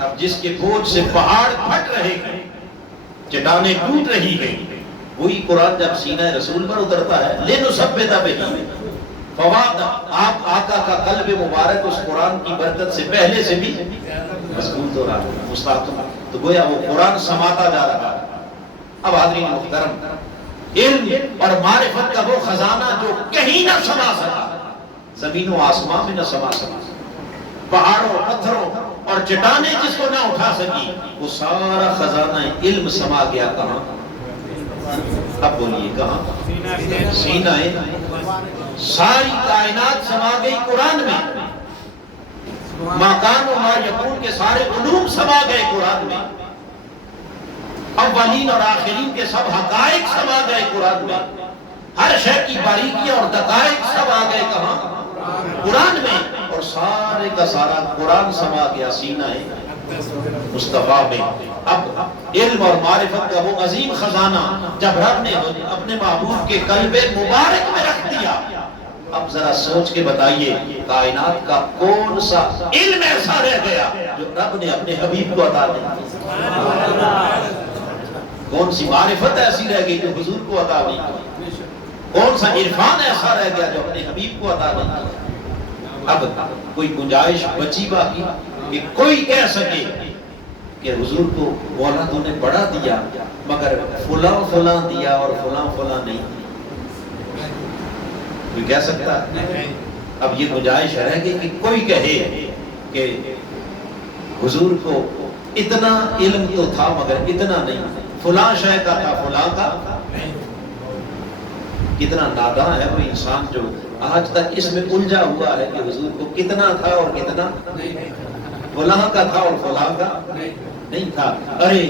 اب جس کے بوجھ سے پہاڑ پھٹ رہے ہیں، چٹانیں ٹوٹ رہی ہیں، وہی قرآن جب سینہ رسول پر اترتا ہے لِنُثَبِّتَ بِهِ فواد، آپ آقا کا قلب مبارک اس قرآن کی برکت سے پہلے سے بھی مضبوط ہو رہا ہے، مستحکم، تو گویا وہ قرآن سماتا جا رہا ہے۔ اب حاضرین محترم، علم اور معرفت کا وہ خزانہ جو کہیں نہ سما سکا، زمین و آسمان میں نہ سما سکا، پہاڑوں پتھروں اور چٹانیں جس کو نہ اٹھا سکی، وہ سارا خزانہ علم سما گیا کہاں؟ اب بولیے کہاں؟ سینہ، ساری کائنات سما گئی قرآن میں، ما کان و ما یکون کے سارے علوم سما گئے قرآن میں، اولین اور آخرین کے سب حقائق سما گئے قرآن میں، ہر شے کی باریکیاں اور دقائق سب آ گئے کہاں؟ قرآن میں، اور سارے کا سارا قرآن سما گیا سینہ مصطفیٰ میں۔ اب علم اور معرفت کا وہ عظیم خزانہ جب رب نے اپنے محبوب کے قلب مبارک میں رکھ دیا، اب ذرا سوچ کے بتائیے کائنات کا کون سا علم ایسا رہ گیا جو رب نے اپنے حبیب کو عطا دیا؟ کون سی معرفت ایسی رہ گئی جو حضور کو عطا نہیں کی؟ کون سا عرفان ایسا رہ گیا جو اپنے حبیب کو عطا نہیں کی؟ اب کوئی گنجائش بچی باقی کہ کوئی کہہ سکے کہ حضور کو مولا تو نے بڑا دیا مگر فلاں فلاں دیا اور فلاں فلاں نہیں؟ کوئی کہہ سکتا ہے؟ اب یہ گنجائش رہ گئی کہ کوئی کہے کہ حضور کو اتنا علم تو تھا مگر اتنا نہیں، فلاں شے کا تھا فلاں کا۔ کتنا ناداں ہے وہ انسان جو آج تک اس میں الجھا ہوا ہے کہ حضور کو کتنا تھا اور کتنا فلاں کا تھا اور فلاں کا نہیں تھا۔ ارے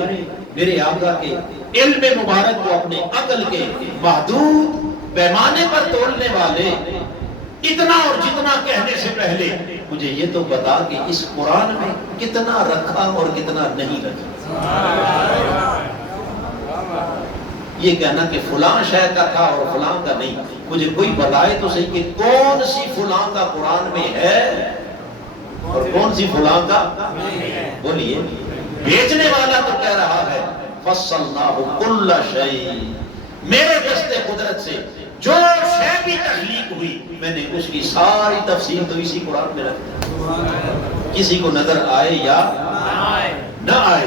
میرے آقا کے علم مبارک کو اپنے عقل کے محدود پیمانے پر تولنے والے، اتنا اور جتنا کہنے سے پہلے مجھے یہ تو بتا کہ اس قرآن میں کتنا رکھا اور کتنا نہیں رکھا۔ یہ کہنا کہ فلاں شے کا تھا اور فلاں کا نہیں، مجھے کوئی بتائے تو صحیح کہ کون سی فلاں کا قرآن میں ہے اور کون سی فلاں کا بولیے۔ بیچنے والا تو کہہ رہا ہے فصلناہ کل شیء، میرے دست قدرت سے جو شے بھی تخلیق ہوئی میں نے اس کی ساری تفصیل تو اسی قرآن میں رکھ دی، کسی کو نظر آئے یا نہ آئے۔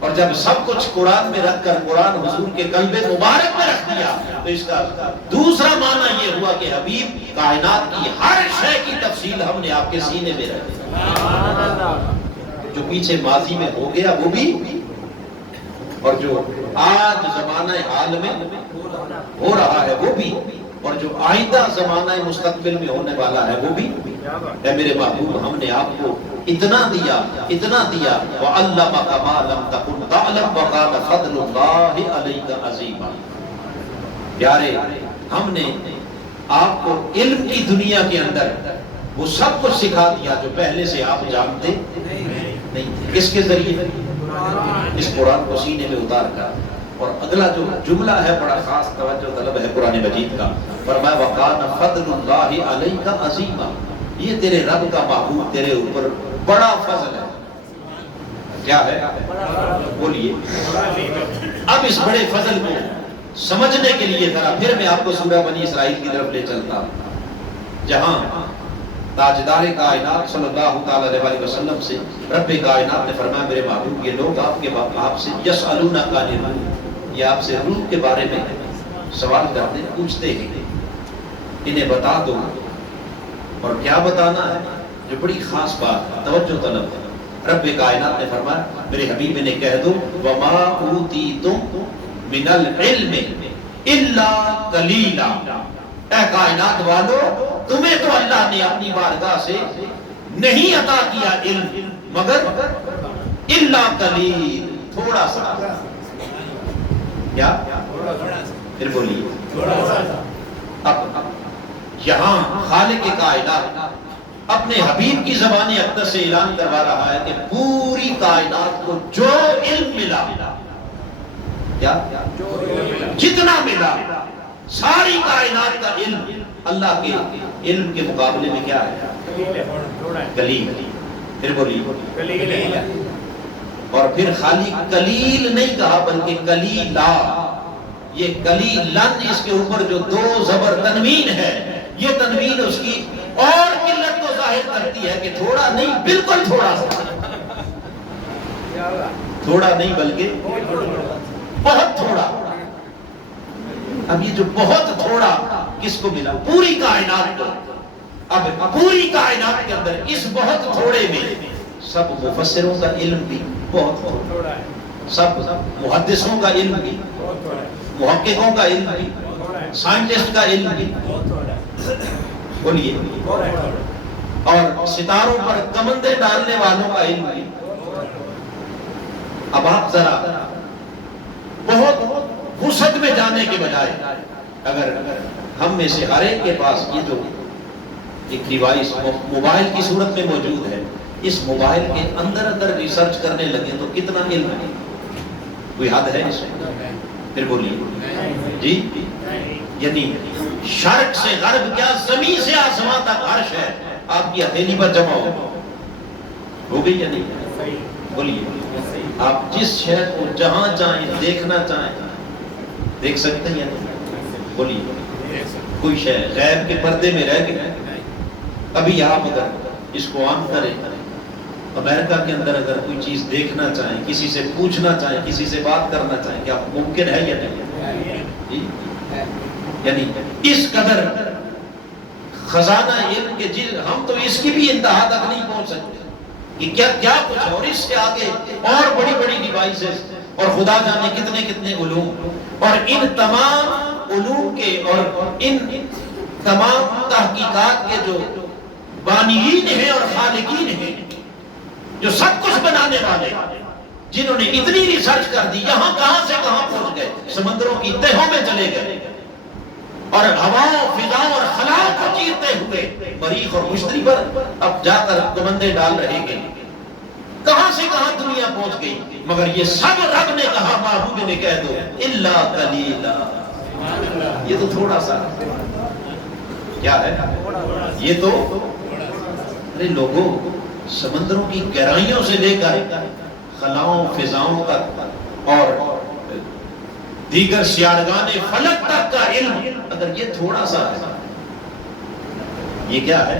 اور جب سب کچھ قرآن میں رکھ کر قرآن حضور کے قلب مبارک میں رکھ دیا تو اس کا دوسرا معنی یہ ہوا کہ حبیب کائنات کی ہر شے کی تفصیل ہم نے آپ کے سینے میں رکھ دی، جو پیچھے ماضی میں ہو گیا وہ بھی، اور جو آج زمانہ حال میں ہو رہا ہے وہ بھی، اور جو آئندہ زمانہ مستقبل میں ہونے والا ہے وہ بھی۔ اے میرے محبوب، ہم نے آپ کو اتنا دیا وَعَلَّمَكَ مَا لَمْ تَكُنْ تَعْلَمْ وَكَانَ فَضْلُ اللَّهِ عَلَيْكَ عَظِيمًا۔ پیارے، ہم نے آپ کو علم کی دنیا کے اندر وہ سب کچھ سکھا دیا جو پہلے سے آپ جانتے نہیں تھے۔ کس کے ذریعے؟ اس قرآن کو سینے میں اتار کر۔ اور اگلا جو جملہ ہے بڑا خاص توجہ طلب ہے قرآن مجید کا، فرمایا وَقَانَ فَضْلُ اللَّهِ عَلَيْكَ عَظِيمًا، یہ تیرے رب کا محبوب تیرے اوپر بڑا فضل ہے۔ کیا ہے؟ بولیے۔ اب اس بڑے فضل کو سمجھنے کے لیے ذرا پھر میں آپ کو سورہ بنی اسرائیل کی طرف لے چلتا ہوں، جہاں تاجدار کائنات صلی اللہ تعالی علیہ وسلم سے رب کائنات نے فرمایا میرے محبوب یہ لوگ آپ سے یسألونک عن الروح، یہ آپ سے روح کے بارے میں سوال کرتے پوچھتے ہیں، انہیں بتا دو۔ اور کیا بتانا ہے؟ جو بڑی خاص بات توجہ طلب ہے، رب کائنات نے فرمایا میرے حبیب نے کہہ دو وما اوتیتم من العلم الا قلیلا، اے کائنات والو تمہیں تو اللہ نے اپنی بارگاہ سے نہیں عطا کیا علم مگر الا قلیل، تھوڑا سا۔ کیا؟ پھر بولیے۔ اب یہاں خالق کائنات اپنے حبیب کی زبان اقدس سے اعلان کروا رہا ہے کہ پوری کائنات کو جو علم ملا، کیا جتنا ملا، ساری کائنات کا علم اللہ کے علم کے مقابلے میں کیا ہے؟ قلیل۔ پھر بولیے اور پھر خالی کلیل نہیں کہا بلکہ کلیلا، یہ کلیلن اس کے اوپر جو دو زبر تنوین ہے، یہ تنوین اس کی اور قلت کو ظاہر کرتی ہے کہ تھوڑا نہیں بالکل تھوڑا سا، تھوڑا نہیں بلکہ بہت تھوڑا۔ اب یہ جو بہت تھوڑا کس کو ملا؟ پوری کائنات کو۔ اب پوری کائنات کے اندر اس بہت تھوڑے میں سب مفسروں کا علم بھی بہت تھوڑا ہے، سب محدثوں کا علم بھی، محققوں کا علم بھی، سائنٹسٹ کا علم بھی، بولیے، اور ستاروں پر کمندیں ڈالنے والوں کا علم بھی۔ اب آپ ذرا بہت وسعت میں جانے کے بجائے اگر ہم میں سے ہر ایک کے پاس یہ جو ایک ڈیوائس موبائل کی صورت میں موجود ہے، اس موبائل کے اندر اندر ریسرچ کرنے لگے تو کتنا علم ہے؟ کوئی حد ہے اس میں؟ پھر بولیے جی، یعنی شرق سے غرب کیا زمین سے آسمان تک عرش ہے آپ کی ہتھیلی پر جمع ہو گئی یا نہیں؟ بولیے، آپ جس شہر کو جہاں چاہیں دیکھنا چاہیں دیکھ سکتے ہیں یا نہیں؟ بولیے، کوئی شہر غیب کے پردے میں رہ گئے؟ ابھی آپ اگر اس کو آن کریں، امریکہ کے اندر اگر کوئی چیز دیکھنا چاہیں، کسی سے پوچھنا چاہیں، کسی سے بات کرنا چاہیں، کیا ممکن ہے یا نہیں؟ یعنی اس قدر خزانہ علم کے ہم تو اس کی بھی انتہا تک نہیں پہنچ سکتے کہ کیا کیا کچھ ہے، اور اس سے آگے اور بڑی بڑی ڈیوائسز اور خدا جانے کتنے کتنے علوم، اور ان تمام علوم کے اور ان تمام تحقیقات کے جو بانیین ہیں اور خالقین ہیں، جو سب کچھ بنانے والے، جنہوں نے اتنی ریسرچ کر دی، یہاں کہاں سے کہاں پہنچ گئے، سمندروں کی تہوں میں چلے گئے، اور ہواؤں فضاؤں اور خلاؤں کو چیرتے ہوئے مریخ اور مشتری پر اب جا کر کمندیں ڈال رہے ہیں، کہاں سے کہاں دنیا پہنچ گئی، مگر یہ سب رب نے کہا محبوب نے کہہ دو الا قلیلا، یہ تو تھوڑا سا کیا ہے، یہ تو ارے لوگوں سمندروں کی گہرائیوں سے لے کر خلاؤں فضاؤں تک اور دیگر سیارگان فلک تک کا علم اگر یہ تھوڑا سا ہے، یہ کیا ہے؟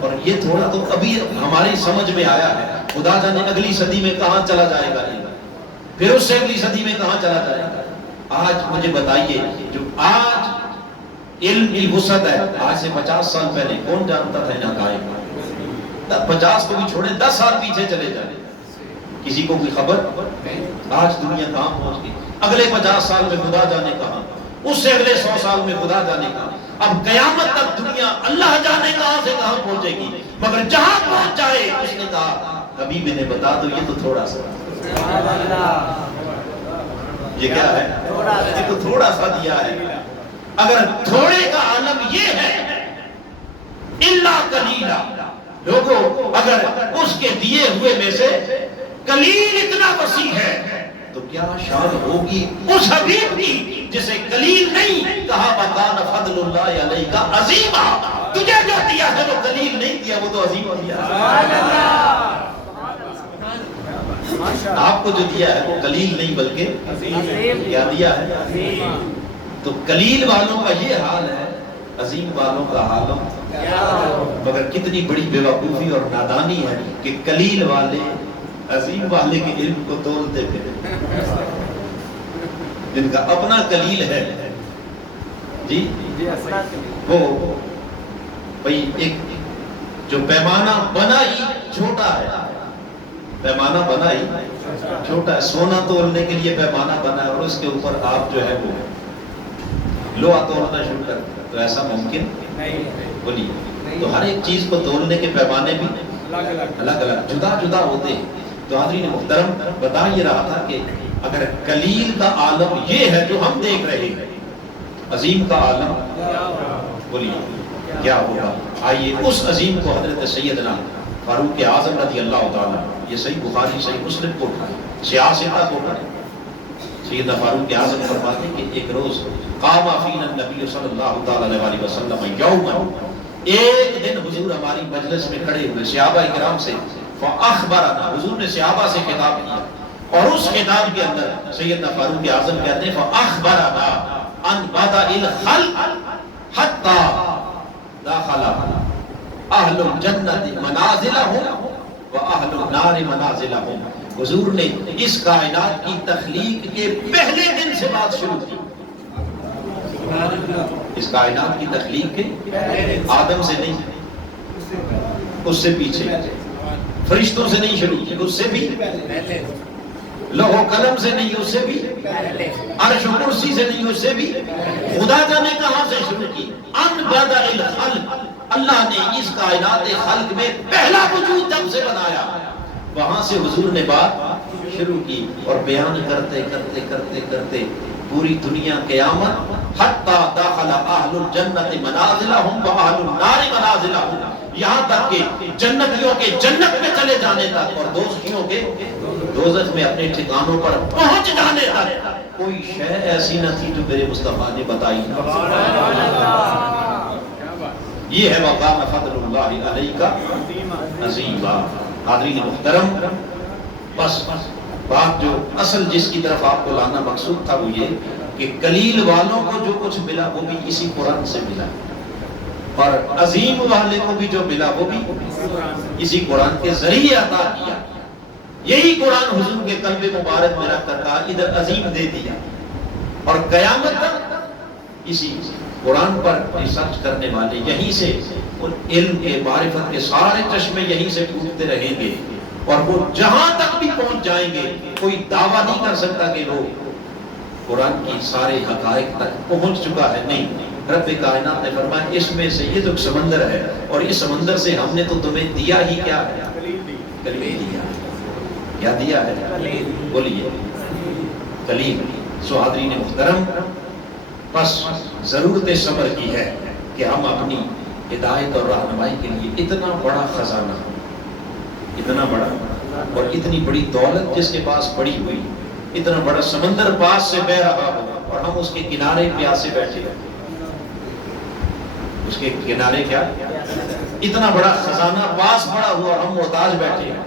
اور یہ تھوڑا تو ابھی ہماری سمجھ میں آیا ہے، خدا جانے اگلی صدی میں کہاں چلا جائے گا، پھر اس سے اگلی صدی میں کہاں چلا جائے گا۔ آج مجھے بتائیے، جو آج علم کی وسعت ہے، آج سے 50 سال پہلے کون جانتا تھا ان حقائق؟ 50 کو بھی چھوڑیں، 10 سال پیچھے چلے جائیں، کسی کو کوئی خبر؟ آج دنیا کہاں پہنچ گئی، اگلے 50 سال میں خدا جانے کہاں، اس سے اگلے 100 سال میں خدا جانے کہاں، اب قیامت تک دنیا اللہ جانے کہاں سے کہاں پہنچے گی، مگر جہاں پہنچ جائے اس نے کہا کبھی بھی نے بتا دو یہ تو تھوڑا سا، یہ کیا ہے؟ یہ تو تھوڑا سا دیا ہے۔ اگر تھوڑے کا عالم یہ ہے الا قلیلا، لوگوں اگر اس کے دیے ہوئے میں سے قلیل اتنا وسیع ہے تو کیا شان ہوگی اس حبیب کی جسے قلیل نہیں کہا وَكَانَ فَضْلُ اللَّهِ عَلَيْكَ عَظِيمًا، تجھے جو دیا ہے وہ قلیل نہیں دیا، وہ تو عظیم دیا۔ آپ کو جو دیا ہے وہ قلیل نہیں بلکہ کیا دیا ہے؟ تو قلیل والوں کا یہ حال ہے، عظیم والوں کا حال مگر کتنی بڑی بے وقوفی اور نادانی ہے کہ قلیل والے عظیم والے کے علم کو تولتے پھرے، جن کا اپنا قلیل ہے جی، وہ بھئی ایک جو پیمانہ بنا ہی چھوٹا ہے، پیمانہ بنا ہی چھوٹا ہے، سونا تولنے کے لیے پیمانہ بنا ہے اور اس کے اوپر آپ جو ہے وہ لوہا تولنا شروع کر، تو ایسا ممکن بولیے؟ تو ہر ایک چیز کو تولنے کے پیمانے بھی الگ الگ جدا جدا ہوتے ہیں۔ تو حاضرین محترم، بتا یہ رہا تھا کہ اگر قلیل کا عالم یہ ہے جو ہم دیکھ رہے ہیں، عظیم کا عالم بولیے کیا ہوگا؟ آئیے اس عظیم کو حضرت سیدنا فاروق اعظم رضی اللہ تعالیٰ، یہ صحیح بخاری صحیح مسلم کو اٹھائے، سیاستہ کو اٹھائے، سیدنا فاروق اعظم فرماتے ہیں کہ ایک روز قام فینا النبی صلی اللہ علیہ وسلم یوما، ایک دن حضور ہماری مجلس میں کھڑے ہوئے، صحابہ کرام سے فَأَخْبَرَنَا، حضور نے صحابہ سے خطاب کیا، اور اس خطاب کے اندر سیدنا فاروق اعظم کہتے ہیں فَأَخْبَرَنَا عَنْ بَدَئِ الْخَلْقِ حَتَّى دَخَلَ اہل الجنت منازلہم و اہل النار منازلہم، حضور نے اس کائنات کی تخلیق کے پہلے دن سے بات شروع کی، اس کائنات کی تخلیق کے آدم سے نہیں، اس سے پیچھے، فرشتوں سے نہیں شروع کی، اس سے بھی لوح و قلم سے نہیں، اس سے بھی عرش و کرسی سے نہیں، اس سے بھی خدا جانے کہاں سے شروع کی، ان بدأ الخلق، اللہ نے اس کائنات خلق میں پہلا وجود جب سے بنایا، وہاں سے حضور نے بات شروع کی، اور بیان کرتے کرتے کرتے کرتے پوری دنیا قیامت، حتی داخل اہل الجنت منازلہم و اہل النار منازلہم، یہاں تک کہ جنتیوں کے جنت میں چلے جانے تک اور دوزخیوں کے دوزخ میں اپنے ٹھکانوں پر پہنچ جانے تک کوئی شے ایسی نہ تھی جو میرے مصطفیٰ نے بتائی نہ۔ یہ ہے مقام فضل اللہ علیہ کا عظیم بات۔ حاضرین محترم، بس بات جو اصل جس کی طرف آپ کو لانا مقصود تھا وہ یہ کہ قلیل والوں کو جو کچھ ملا وہ بھی اسی قرآن سے ملا، اور عظیم والے کو بھی جو ملا وہ بھی اسی قرآن کے ذریعے عطا کیا۔ یہی قرآن حضور کے قلب مبارک میں رکھ کر کہا ادھر عظیم دے دیا، اور قیامت تک اسی قرآن پر ریسرچ کرنے والے یہیں سے ان علم کے معرفت کے سارے چشمے یہیں سے پھوٹتے رہیں گے، اور وہ جہاں تک بھی پہنچ جائیں گے کوئی دعویٰ نہیں کر سکتا کہ وہ قرآن کی سارے حقائق تک پہنچ چکا ہے، نہیں۔ رب کائنات نے فرمایا اس میں سے یہ تو سمندر ہے، اور اس سمندر سے ہم نے تو تمہیں دیا ہی کیا ہے، کلیم دیا۔ کیا دیا ہے؟ بولیے، کلیم۔ سو حاضرین محترم، بس ضرورت صبر کی ہے کہ ہم اپنی ہدایت اور رہنمائی کے لیے اتنا بڑا خزانہ، اتنا بڑا اور اتنی بڑی دولت جس کے پاس پڑی ہوئی، اتنا بڑا سمندر پاس سے بہ رہا ہو اور ہم اس کے کنارے پیاسے بیٹھے ہیں، اس کے کنارے کیا، اتنا بڑا خزانہ پاس پڑا ہوا اور ہم محتاج بیٹھے ہیں،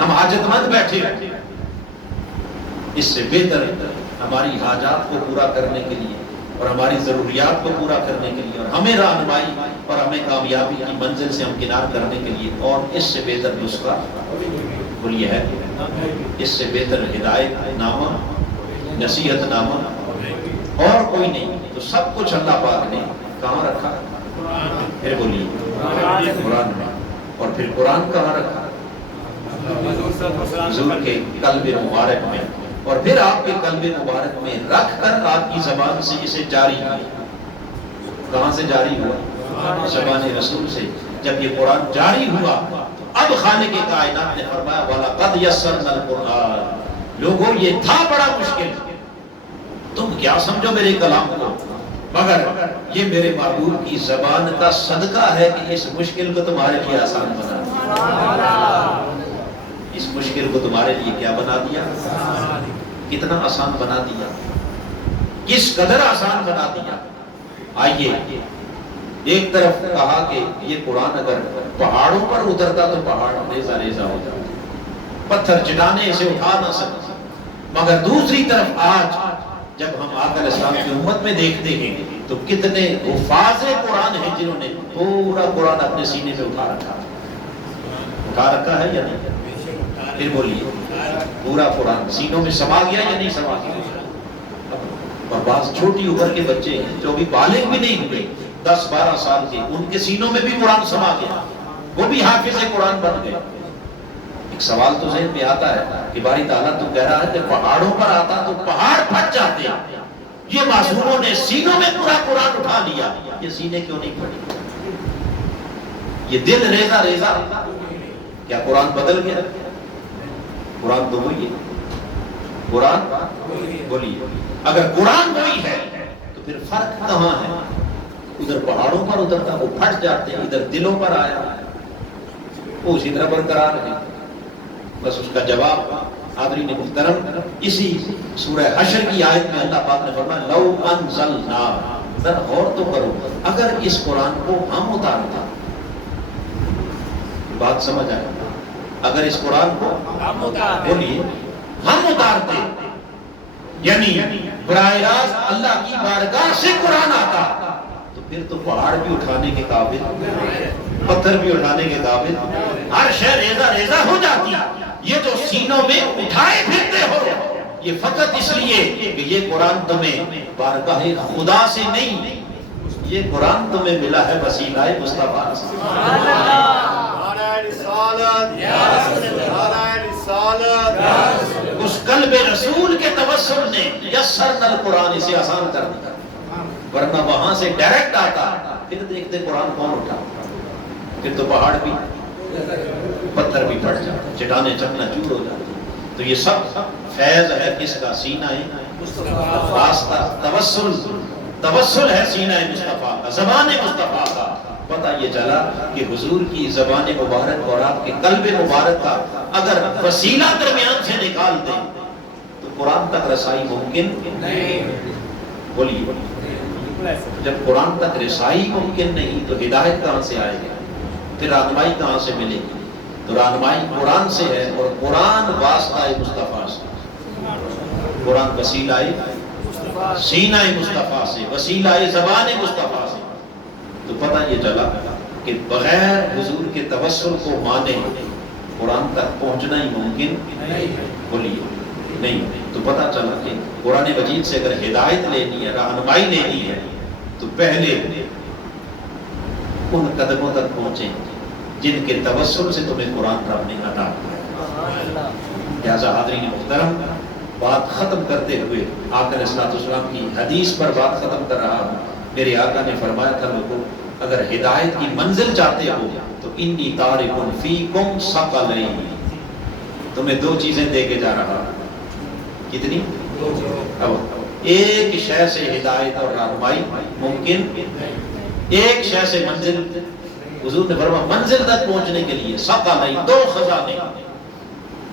ہم حاجت مند بیٹھے ہیں۔ اس سے بہتر ہماری حاجات کو پورا کرنے کے لیے اور ہماری ضروریات کو پورا کرنے کے لیے اور ہمیں رہنمائی اور ہمیں کامیابی کی منزل سے ہمکنار کرنے کے لیے اور اس سے بہتر نسخہ بولیے ہے، اس سے بہتر ہدایت نامہ، نصیحت نامہ اور کوئی نہیں۔ تو سب کچھ اللہ پاک نے کہاں رکھا؟ پھر بولیے قرآن میں۔ اور پھر قرآن کہاں رکھا؟ حضور کے قلب مبارک میں، اور پھر آپ کے قلب مبارک میں رکھ کر آپ کی زبان سے اسے جاری کیا۔ کہاں سے جاری ہوا؟ زبان رسول سے۔ جب یہ قرآن جاری ہوا اب خالق کائنات نے فرمایا وَلَقَدْ يَسَّرْنَا الْقُرْآنَ، لوگوں یہ تھا بڑا مشکل، تم کیا سمجھو میرے کلام کو، مگر یہ میرے محبوب کی زبان کا صدقہ ہے کہ اس مشکل کو تمہارے لیے آسان بنا دیا۔ اس مشکل کو تمہارے لیے کیا بنا دیا؟ کتنا آسان بنا دیا، کس قدر آسان بنا دیا۔ آئیے، ایک طرف کہا کہ یہ قرآن اگر پہاڑوں پر اترتا تو پہاڑ ریزہ ریزہ ہو جاتا، پتھر چٹانیں اسے اٹھا نہ سکتے، مگر دوسری طرف آج جب ہم آقا علیہ السلام کی امت میں دیکھتے ہیں تو کتنے حفاظ قرآن ہیں جنہوں نے پورا قرآن اپنے سینے میں اٹھا رکھا ہے یا نہیں؟ پھر بولیے، پورا قرآن سینوں میں سما گیا یا نہیں سما گیا؟ اور بعض چھوٹی عمر کے بچے ہیں جو ابھی بالغ بھی نہیں ہوئے، 10-12 سال کے، ان کے سینوں میں بھی قرآن سما گیا، وہ بھی حافظ قرآن بن گئے۔ ایک سوال تو ذہن میں آتا ہے کہ باری تعالیٰ تو کہہ رہا ہے کہ پہاڑوں پر آتا تو پہاڑ پھٹ جاتے، یہ معصوموں نے سینوں میں پورا قرآن اٹھا لیا، یہ سینے کیوں نہیں پھٹے؟ یہ دل ریزہ ریزہ، کیا قرآن بدل گیا؟ قرآن تو وہی ہے، قرآن بولیے، اگر قرآن وہی ہے تو پھر فرق کہاں ہے؟ ادھر پہاڑوں پر اترتا وہ پھٹ جاتے، ادھر دلوں پر آیا وہ اسی طرح برقرار ہے۔ بس اس کا جواب حاضرین محترم اسی سورہ حشر کی آیت میں اللہ پاک نے فرمایا لو انزلنا، ذرا غور تو کرو، اگر اس قرآن کو ہم اتارتا، بات سمجھ آئے، اگر اس قرآن کو بولیے ہم اتارتے، یعنی براہ راست اللہ کی بارگاہ سے قرآن آتا، تو پھر تو پہاڑ بھی اٹھانے کے قابل، پتھر بھی اٹھانے کے قابل، ہر شے ریزہ ریزہ ہو جاتی۔ یہ جو سینوں میں اٹھائے پھرتے ہو، یہ فقط اس لیے کہ یہ قرآن تمہیں بارگاہ خدا سے نہیں، یہ قرآن تمہیں ملا ہے وسیلہ مصطفیٰ سے۔ اس قلب رسول کے توسل نے یسرنا القرآن، اسے آسان کر دیا، ورنہ وہاں سے ڈائریکٹ آتا، پھر دیکھتے قرآن کون اٹھا، پھر تو پہاڑ بھی پتھر بھی پھٹ جاتا، چٹانیں چکنا چور ہو جاتی۔ تو یہ سب فیض ہے کس کا؟ سینہ واسطہ، توسل ہے سینہ مصطفیٰ کا، زبان مصطفیٰ کا۔ پتہ یہ چلا کہ حضور کی زبان مبارک اور آپ کے قلب مبارک کا اگر وسیلہ درمیان سے نکال دیں تو قرآن تک رسائی ممکن نہیں۔ بولیے، جب قرآن تک رسائی ممکن نہیں تو ہدایت کہاں سے آئے گی؟ پھر رہنمائی کہاں سے ملے گی؟ تو رہنمائی قرآن سے ہے، اور قرآن واسطہ مصطفیٰ سے، قرآن وسیلہ سینہ مصطفیٰ سے، وسیلہ زبان مصطفیٰ سے۔ تو پتہ یہ چلا کہ بغیر حضور کے توسل کو مانے قرآن تک پہنچنا ہی ممکن بولیے نہیں۔ تو پتہ چلا کہ قرآن مجید سے اگر ہدایت لینی ہے، رہنمائی لینی ہے، تو پہلے ان قدموں تک پہنچیں جن کے توسل سے تمہیں قرآن رب نے عطا کیا۔ لہٰذا حاضرین محترم، بات ختم کرتے ہوئے آقا علیہ السلام کی حدیث پر بات ختم کر رہا ہوں۔ میرے آقا نے فرمایا تھا لوگوں، اگر ہدایت کی منزل چاہتے ہو تو انی تارک فیکم ثقلین، تمہیں دو چیزیں دے کے جا رہا ہوں۔ کتنی؟ اب ایک شے سے ہدایت اور رہنمائی ممکن، ایک شے سے منزل، حضور نے فرمایا منزل تک پہنچنے کے لیے ثقلین، دو خزانے،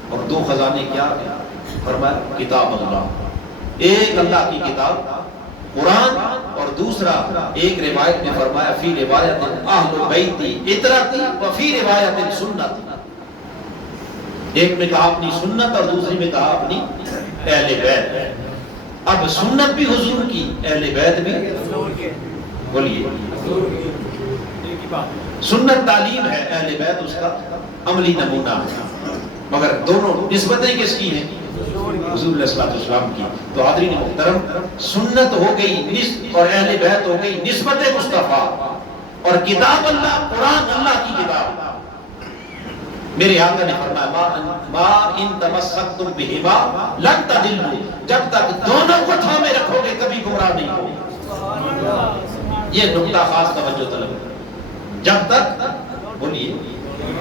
اور دو خزانے کیا ہے؟ فرمایا کتاب اللہ، ایک اللہ کی کتاب قرآن، اور دوسرا ایک روایت میں فرمایا فی روایت اہل بیتی اطرتی وفی روایت سنت، ایک میں کہا اپنی سنت اور دوسری میں کہا اپنی اہل بیت۔ اب سنت بھی حضور کی، اہل بیت بھی، بولیے سنت تعلیم ہے، اہل بیت اس کا عملی نمونہ ہے، مگر دونوں نسبتیں کس کی ہیں؟ حضور علیہ السلام کی۔ تو حاضرین محترم، سنت ہو گئی اور اہل بیت ہو گئی نسبت مصطفیٰ، اور کتاب اللہ، قرآن اللہ کی کتاب۔ میرے آقا نے فرمایا ما ان تمسکتم بہما لن تضلوا، جب تک دونوں کو تھامے رکھو گے کبھی گمراہ نہیں ہوگے۔ یہ نقطہ خاص توجہ طلب ہے، جب تک بولیے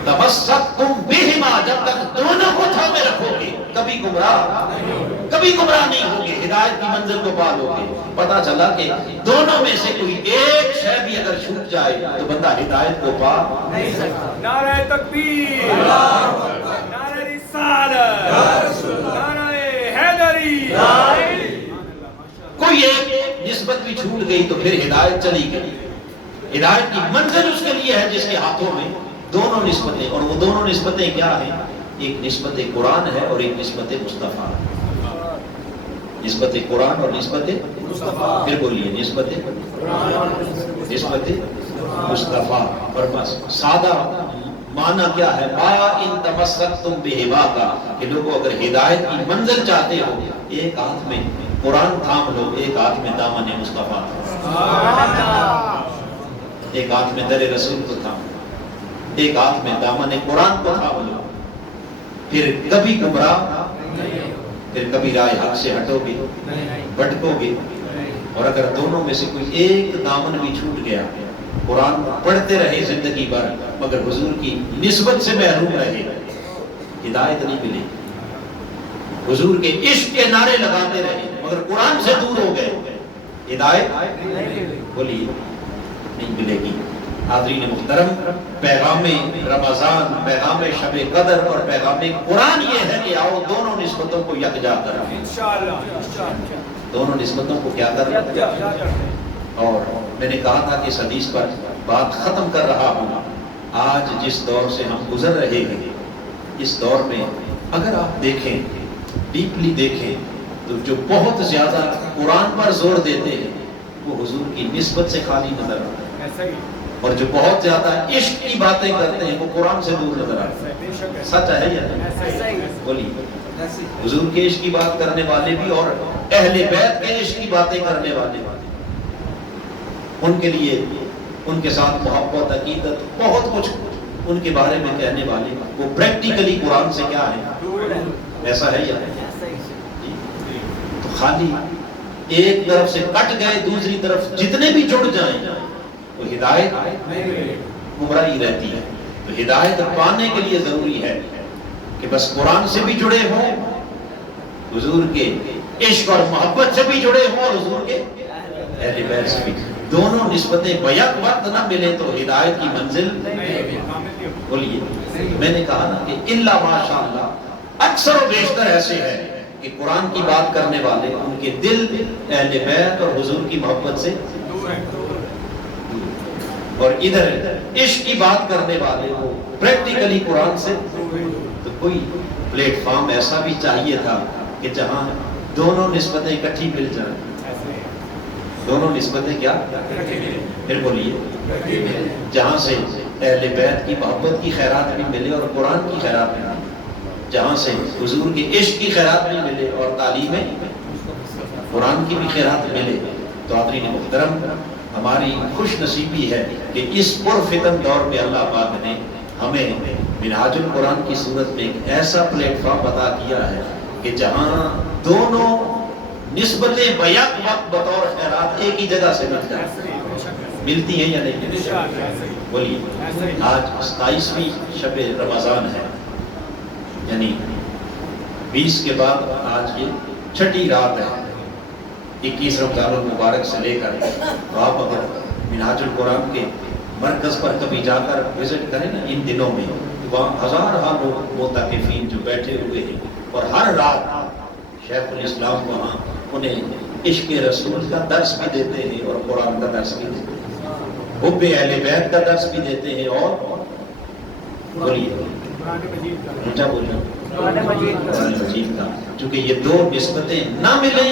تمسکتم بہما، جب تک دونوں کو تھامے رکھو گے کبھی گمراہ نہیں ہوگے، ہدایت کی منزل کو پا لو گے۔ پتہ چلا کہ دونوں میں سے کوئی ایک شے بھی اگر چھوٹ جائے تو بندہ ہدایت کو پا نہیں سکتا۔ نعرہ تکبیر، نعرہ رسالت، نعرہ حیدری، کوئی ایک نسبت بھی چھوٹ گئی تو پھر ہدایت چلی گئی۔ ہدایت کی منزل اس کے لیے ہے جس کے ہاتھوں میں دونوں نسبتیں، اور وہ دونوں نسبتیں کیا ہیں؟ ایک نسبت قرآن ہے اور ایک نسبت مصطفیٰ۔ نسبت قرآن اور نسبت مصطفیٰ، پھر بولیے نسبت مصطفیٰ۔ اور بس سادہ معنی کیا ہے؟ ما ان تمسکتم بہما کا، کہ لوگوں اگر ہدایت کی منزل چاہتے ہو، ایک ہاتھ میں قرآن تھام لو، ایک ہاتھ میں دامن مصطفیٰ، ایک ہاتھ میں در رسول کو تھام لو، ایک ہاتھ میں دامن قرآن کو تھام لو، پھر کبھی گمراہ، پھر کبھی راہ حق سے ہٹو گے، بھٹکو گے۔ اور اگر دونوں میں سے کوئی ایک دامن بھی چھوٹ گیا، قرآن پڑھتے رہے زندگی بھر مگر حضور کی نسبت سے محروم رہے، ہدایت نہیں ملے۔ حضور کے عشق کے نعرے لگاتے رہے مگر قرآن سے دور ہو گئے، ہدایت بولیے نہیں ملے گی۔ حاضرین محترم، پیغام رمضان، پیغام شب قدر اور پیغام قرآن یہ ہے کہ آؤ دونوں نسبتوں کو یکجا کریں، دونوں نسبتوں کو کیا کریں۔ اور میں نے کہا تھا کہ اس حدیث پر بات ختم کر رہا ہوں۔ آج جس دور سے ہم گزر رہے ہیں اس دور میں اگر آپ دیکھیں ڈیپلی دیکھیں تو جو بہت زیادہ قرآن پر زور دیتے ہیں وہ حضور کی نسبت سے خالی نظر آتا ہے، ایسا ہی اور جو بہت زیادہ عشق کی باتیں کرتے ہیں وہ قرآن سے دور نظر آتے بے شک ہیں۔ ہے، سچ ہے یا ایسا ہی نہیں؟ ہے۔ بولیے، حضور کے عشق کی بات کرنے والے بھی اور اہل بیت کے عشق کی باتیں کرنے والے ان کے لیے ان کے ساتھ محبت، عقیدت، بہت کچھ ان کے بارے میں کہنے والے وہ پریکٹیکلی قرآن سے کیا ہے، دور ہے۔ ایسا ہے یا نہیں؟ تو خالی ایک طرف سے کٹ گئے دوسری طرف جتنے بھی جڑ جائیں تو ہدایت گمراہی رہتی ہے۔ تو ہدایت پانے کے لیے ضروری ہے کہ بس قرآن سے بھی جڑے ہوں، حضور کے عشق اور محبت سے بھی جڑے ہوں، اور حضور کے اہل بیت سے بھی۔ دونوں نسبتیں بیک وقت نہ ملے تو ہدایت کی منزل بولیے۔ میں نے کہا نا کہ الا ماشاء اللہ اکثر و بیشتر ایسے ہے کہ قرآن کی بات کرنے والے ان کے دل اہل بیت اور حضور کی محبت سے دور ہے۔ اور ادھر عشق کی بات کرنے والے وہ پریکٹیکلی قرآن سے۔ تو کوئی پلیٹ فارم ایسا بھی چاہیے تھا کہ جہاں دونوں نسبتیں اکٹھی مل جائیں۔ دونوں نسبتیں کیا؟ پھر بولیے، جہاں سے اہل بیت کی محبت کی خیرات بھی ملے اور قرآن کی خیرات بھی ملے، جہاں سے حضور کے عشق کی خیرات بھی ملے اور تعلیم قرآن کی بھی خیرات ملے۔ تو حاضرین محترم، ہماری خوش نصیبی ہے کہ اس پرفتن دور میں اللہ پاک نے ہمیں منہاج القرآن کی صورت میں ایک ایسا پلیٹ فارم عطا کیا ہے کہ جہاں دونوں نسبتیں بیک وقت بطور خیرات ایک ہی جگہ سے مل جائیں۔ ملتی ہیں یا نہیں؟ بولیے، آج 27ویں شب رمضان ہے، یعنی 20 کے بعد آج یہ چھٹی رات ہے 21 رمضان المبارک سے لے کر۔ تو آپ اگر منہاج القرآن کے مرکز پر کبھی جا کر وزٹ کریں نا ان دنوں میں، تو وہاں ہزارہ لوگ معتکفین جو بیٹھے ہوئے ہیں، اور ہر رات شیخ الاسلام وہاں انہیں عشق رسول کا درس بھی دیتے ہیں اور قرآن کا درس بھی دیتے ہیں، حب اہل بیت کا درس بھی دیتے ہیں، اور بولیے اونچا بولیے قرآن مجید کا۔ چونکہ یہ دو نسبتیں نہ ملیں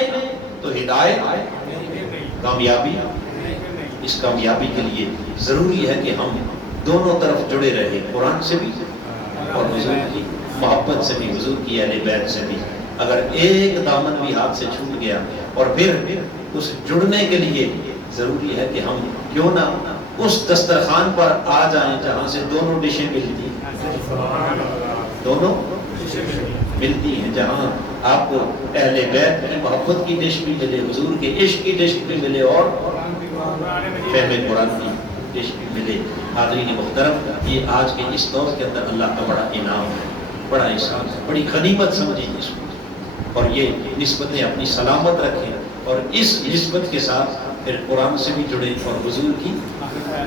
تو ہدایت کامیابی، اس کامیابی کے لیے ضروری ہے کہ ہم دونوں طرف جڑے رہیں، قرآن سے بھی اور حضور کی محبت سے بھی، حضور کی اہل بیت سے بھی۔ اگر ایک دامن بھی ہاتھ سے چھوٹ گیا، اور پھر اس جڑنے کے لیے ضروری ہے کہ ہم کیوں نہ اس دسترخوان پر آ جائیں جہاں سے دونوں ڈشیں ملتی ہیں، دونوں ملتی ہیں، جہاں آپ کو اہل بیت کی محبت کی ڈش بھی ملے، حضور کے عشق کی ڈش بھی ملے، اور فہم قرآن کی ڈش بھی ملے۔ حاضرین محترم، یہ آج کے اس دور کے اندر اللہ کا بڑا انعام ہے، بڑا احسان ہے، بڑی غنیمت سمجھیں اس کو، اور یہ نسبتیں اپنی سلامت رکھیں، اور اس نسبت کے ساتھ پھر قرآن سے بھی جڑیں، اور حضور کی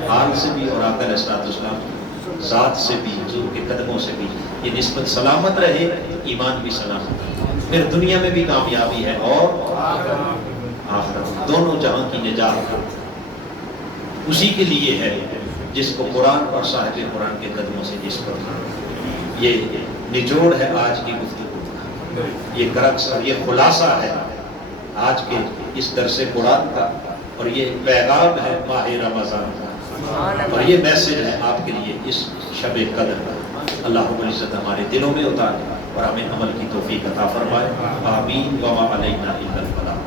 حال سے بھی، اور آقا علیہ الصلوۃ والسلام ذات سے بھی، حضور کے قدموں سے بھی یہ نسبت سلامت رہے، ایمان بھی سلامت رہے، پھر دنیا میں بھی کامیابی ہے اور آخرت، دونوں جہاں کی نجات اسی کے لیے ہے جس کو قرآن اور صاحب قرآن کے قدموں سے نسبت۔ یہ نچوڑ ہے آج کی گفتگو، یہ کرکس اور یہ خلاصہ ہے آج کے اس درس قرآن کا، اور یہ پیغام ہے ماہ رمضان کا، اور یہ میسج ہے آپ کے لیے اس شب قدر کا۔ اللہ رب العزت ہمارے دلوں میں اتارے اور ہمیں عمل کی توفیق عطا فرمائے، آمین وما علینا الا البلاغ۔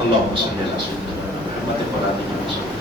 اللہم صلی علی سیدنا محمد وعلی آلہ وصحبہ۔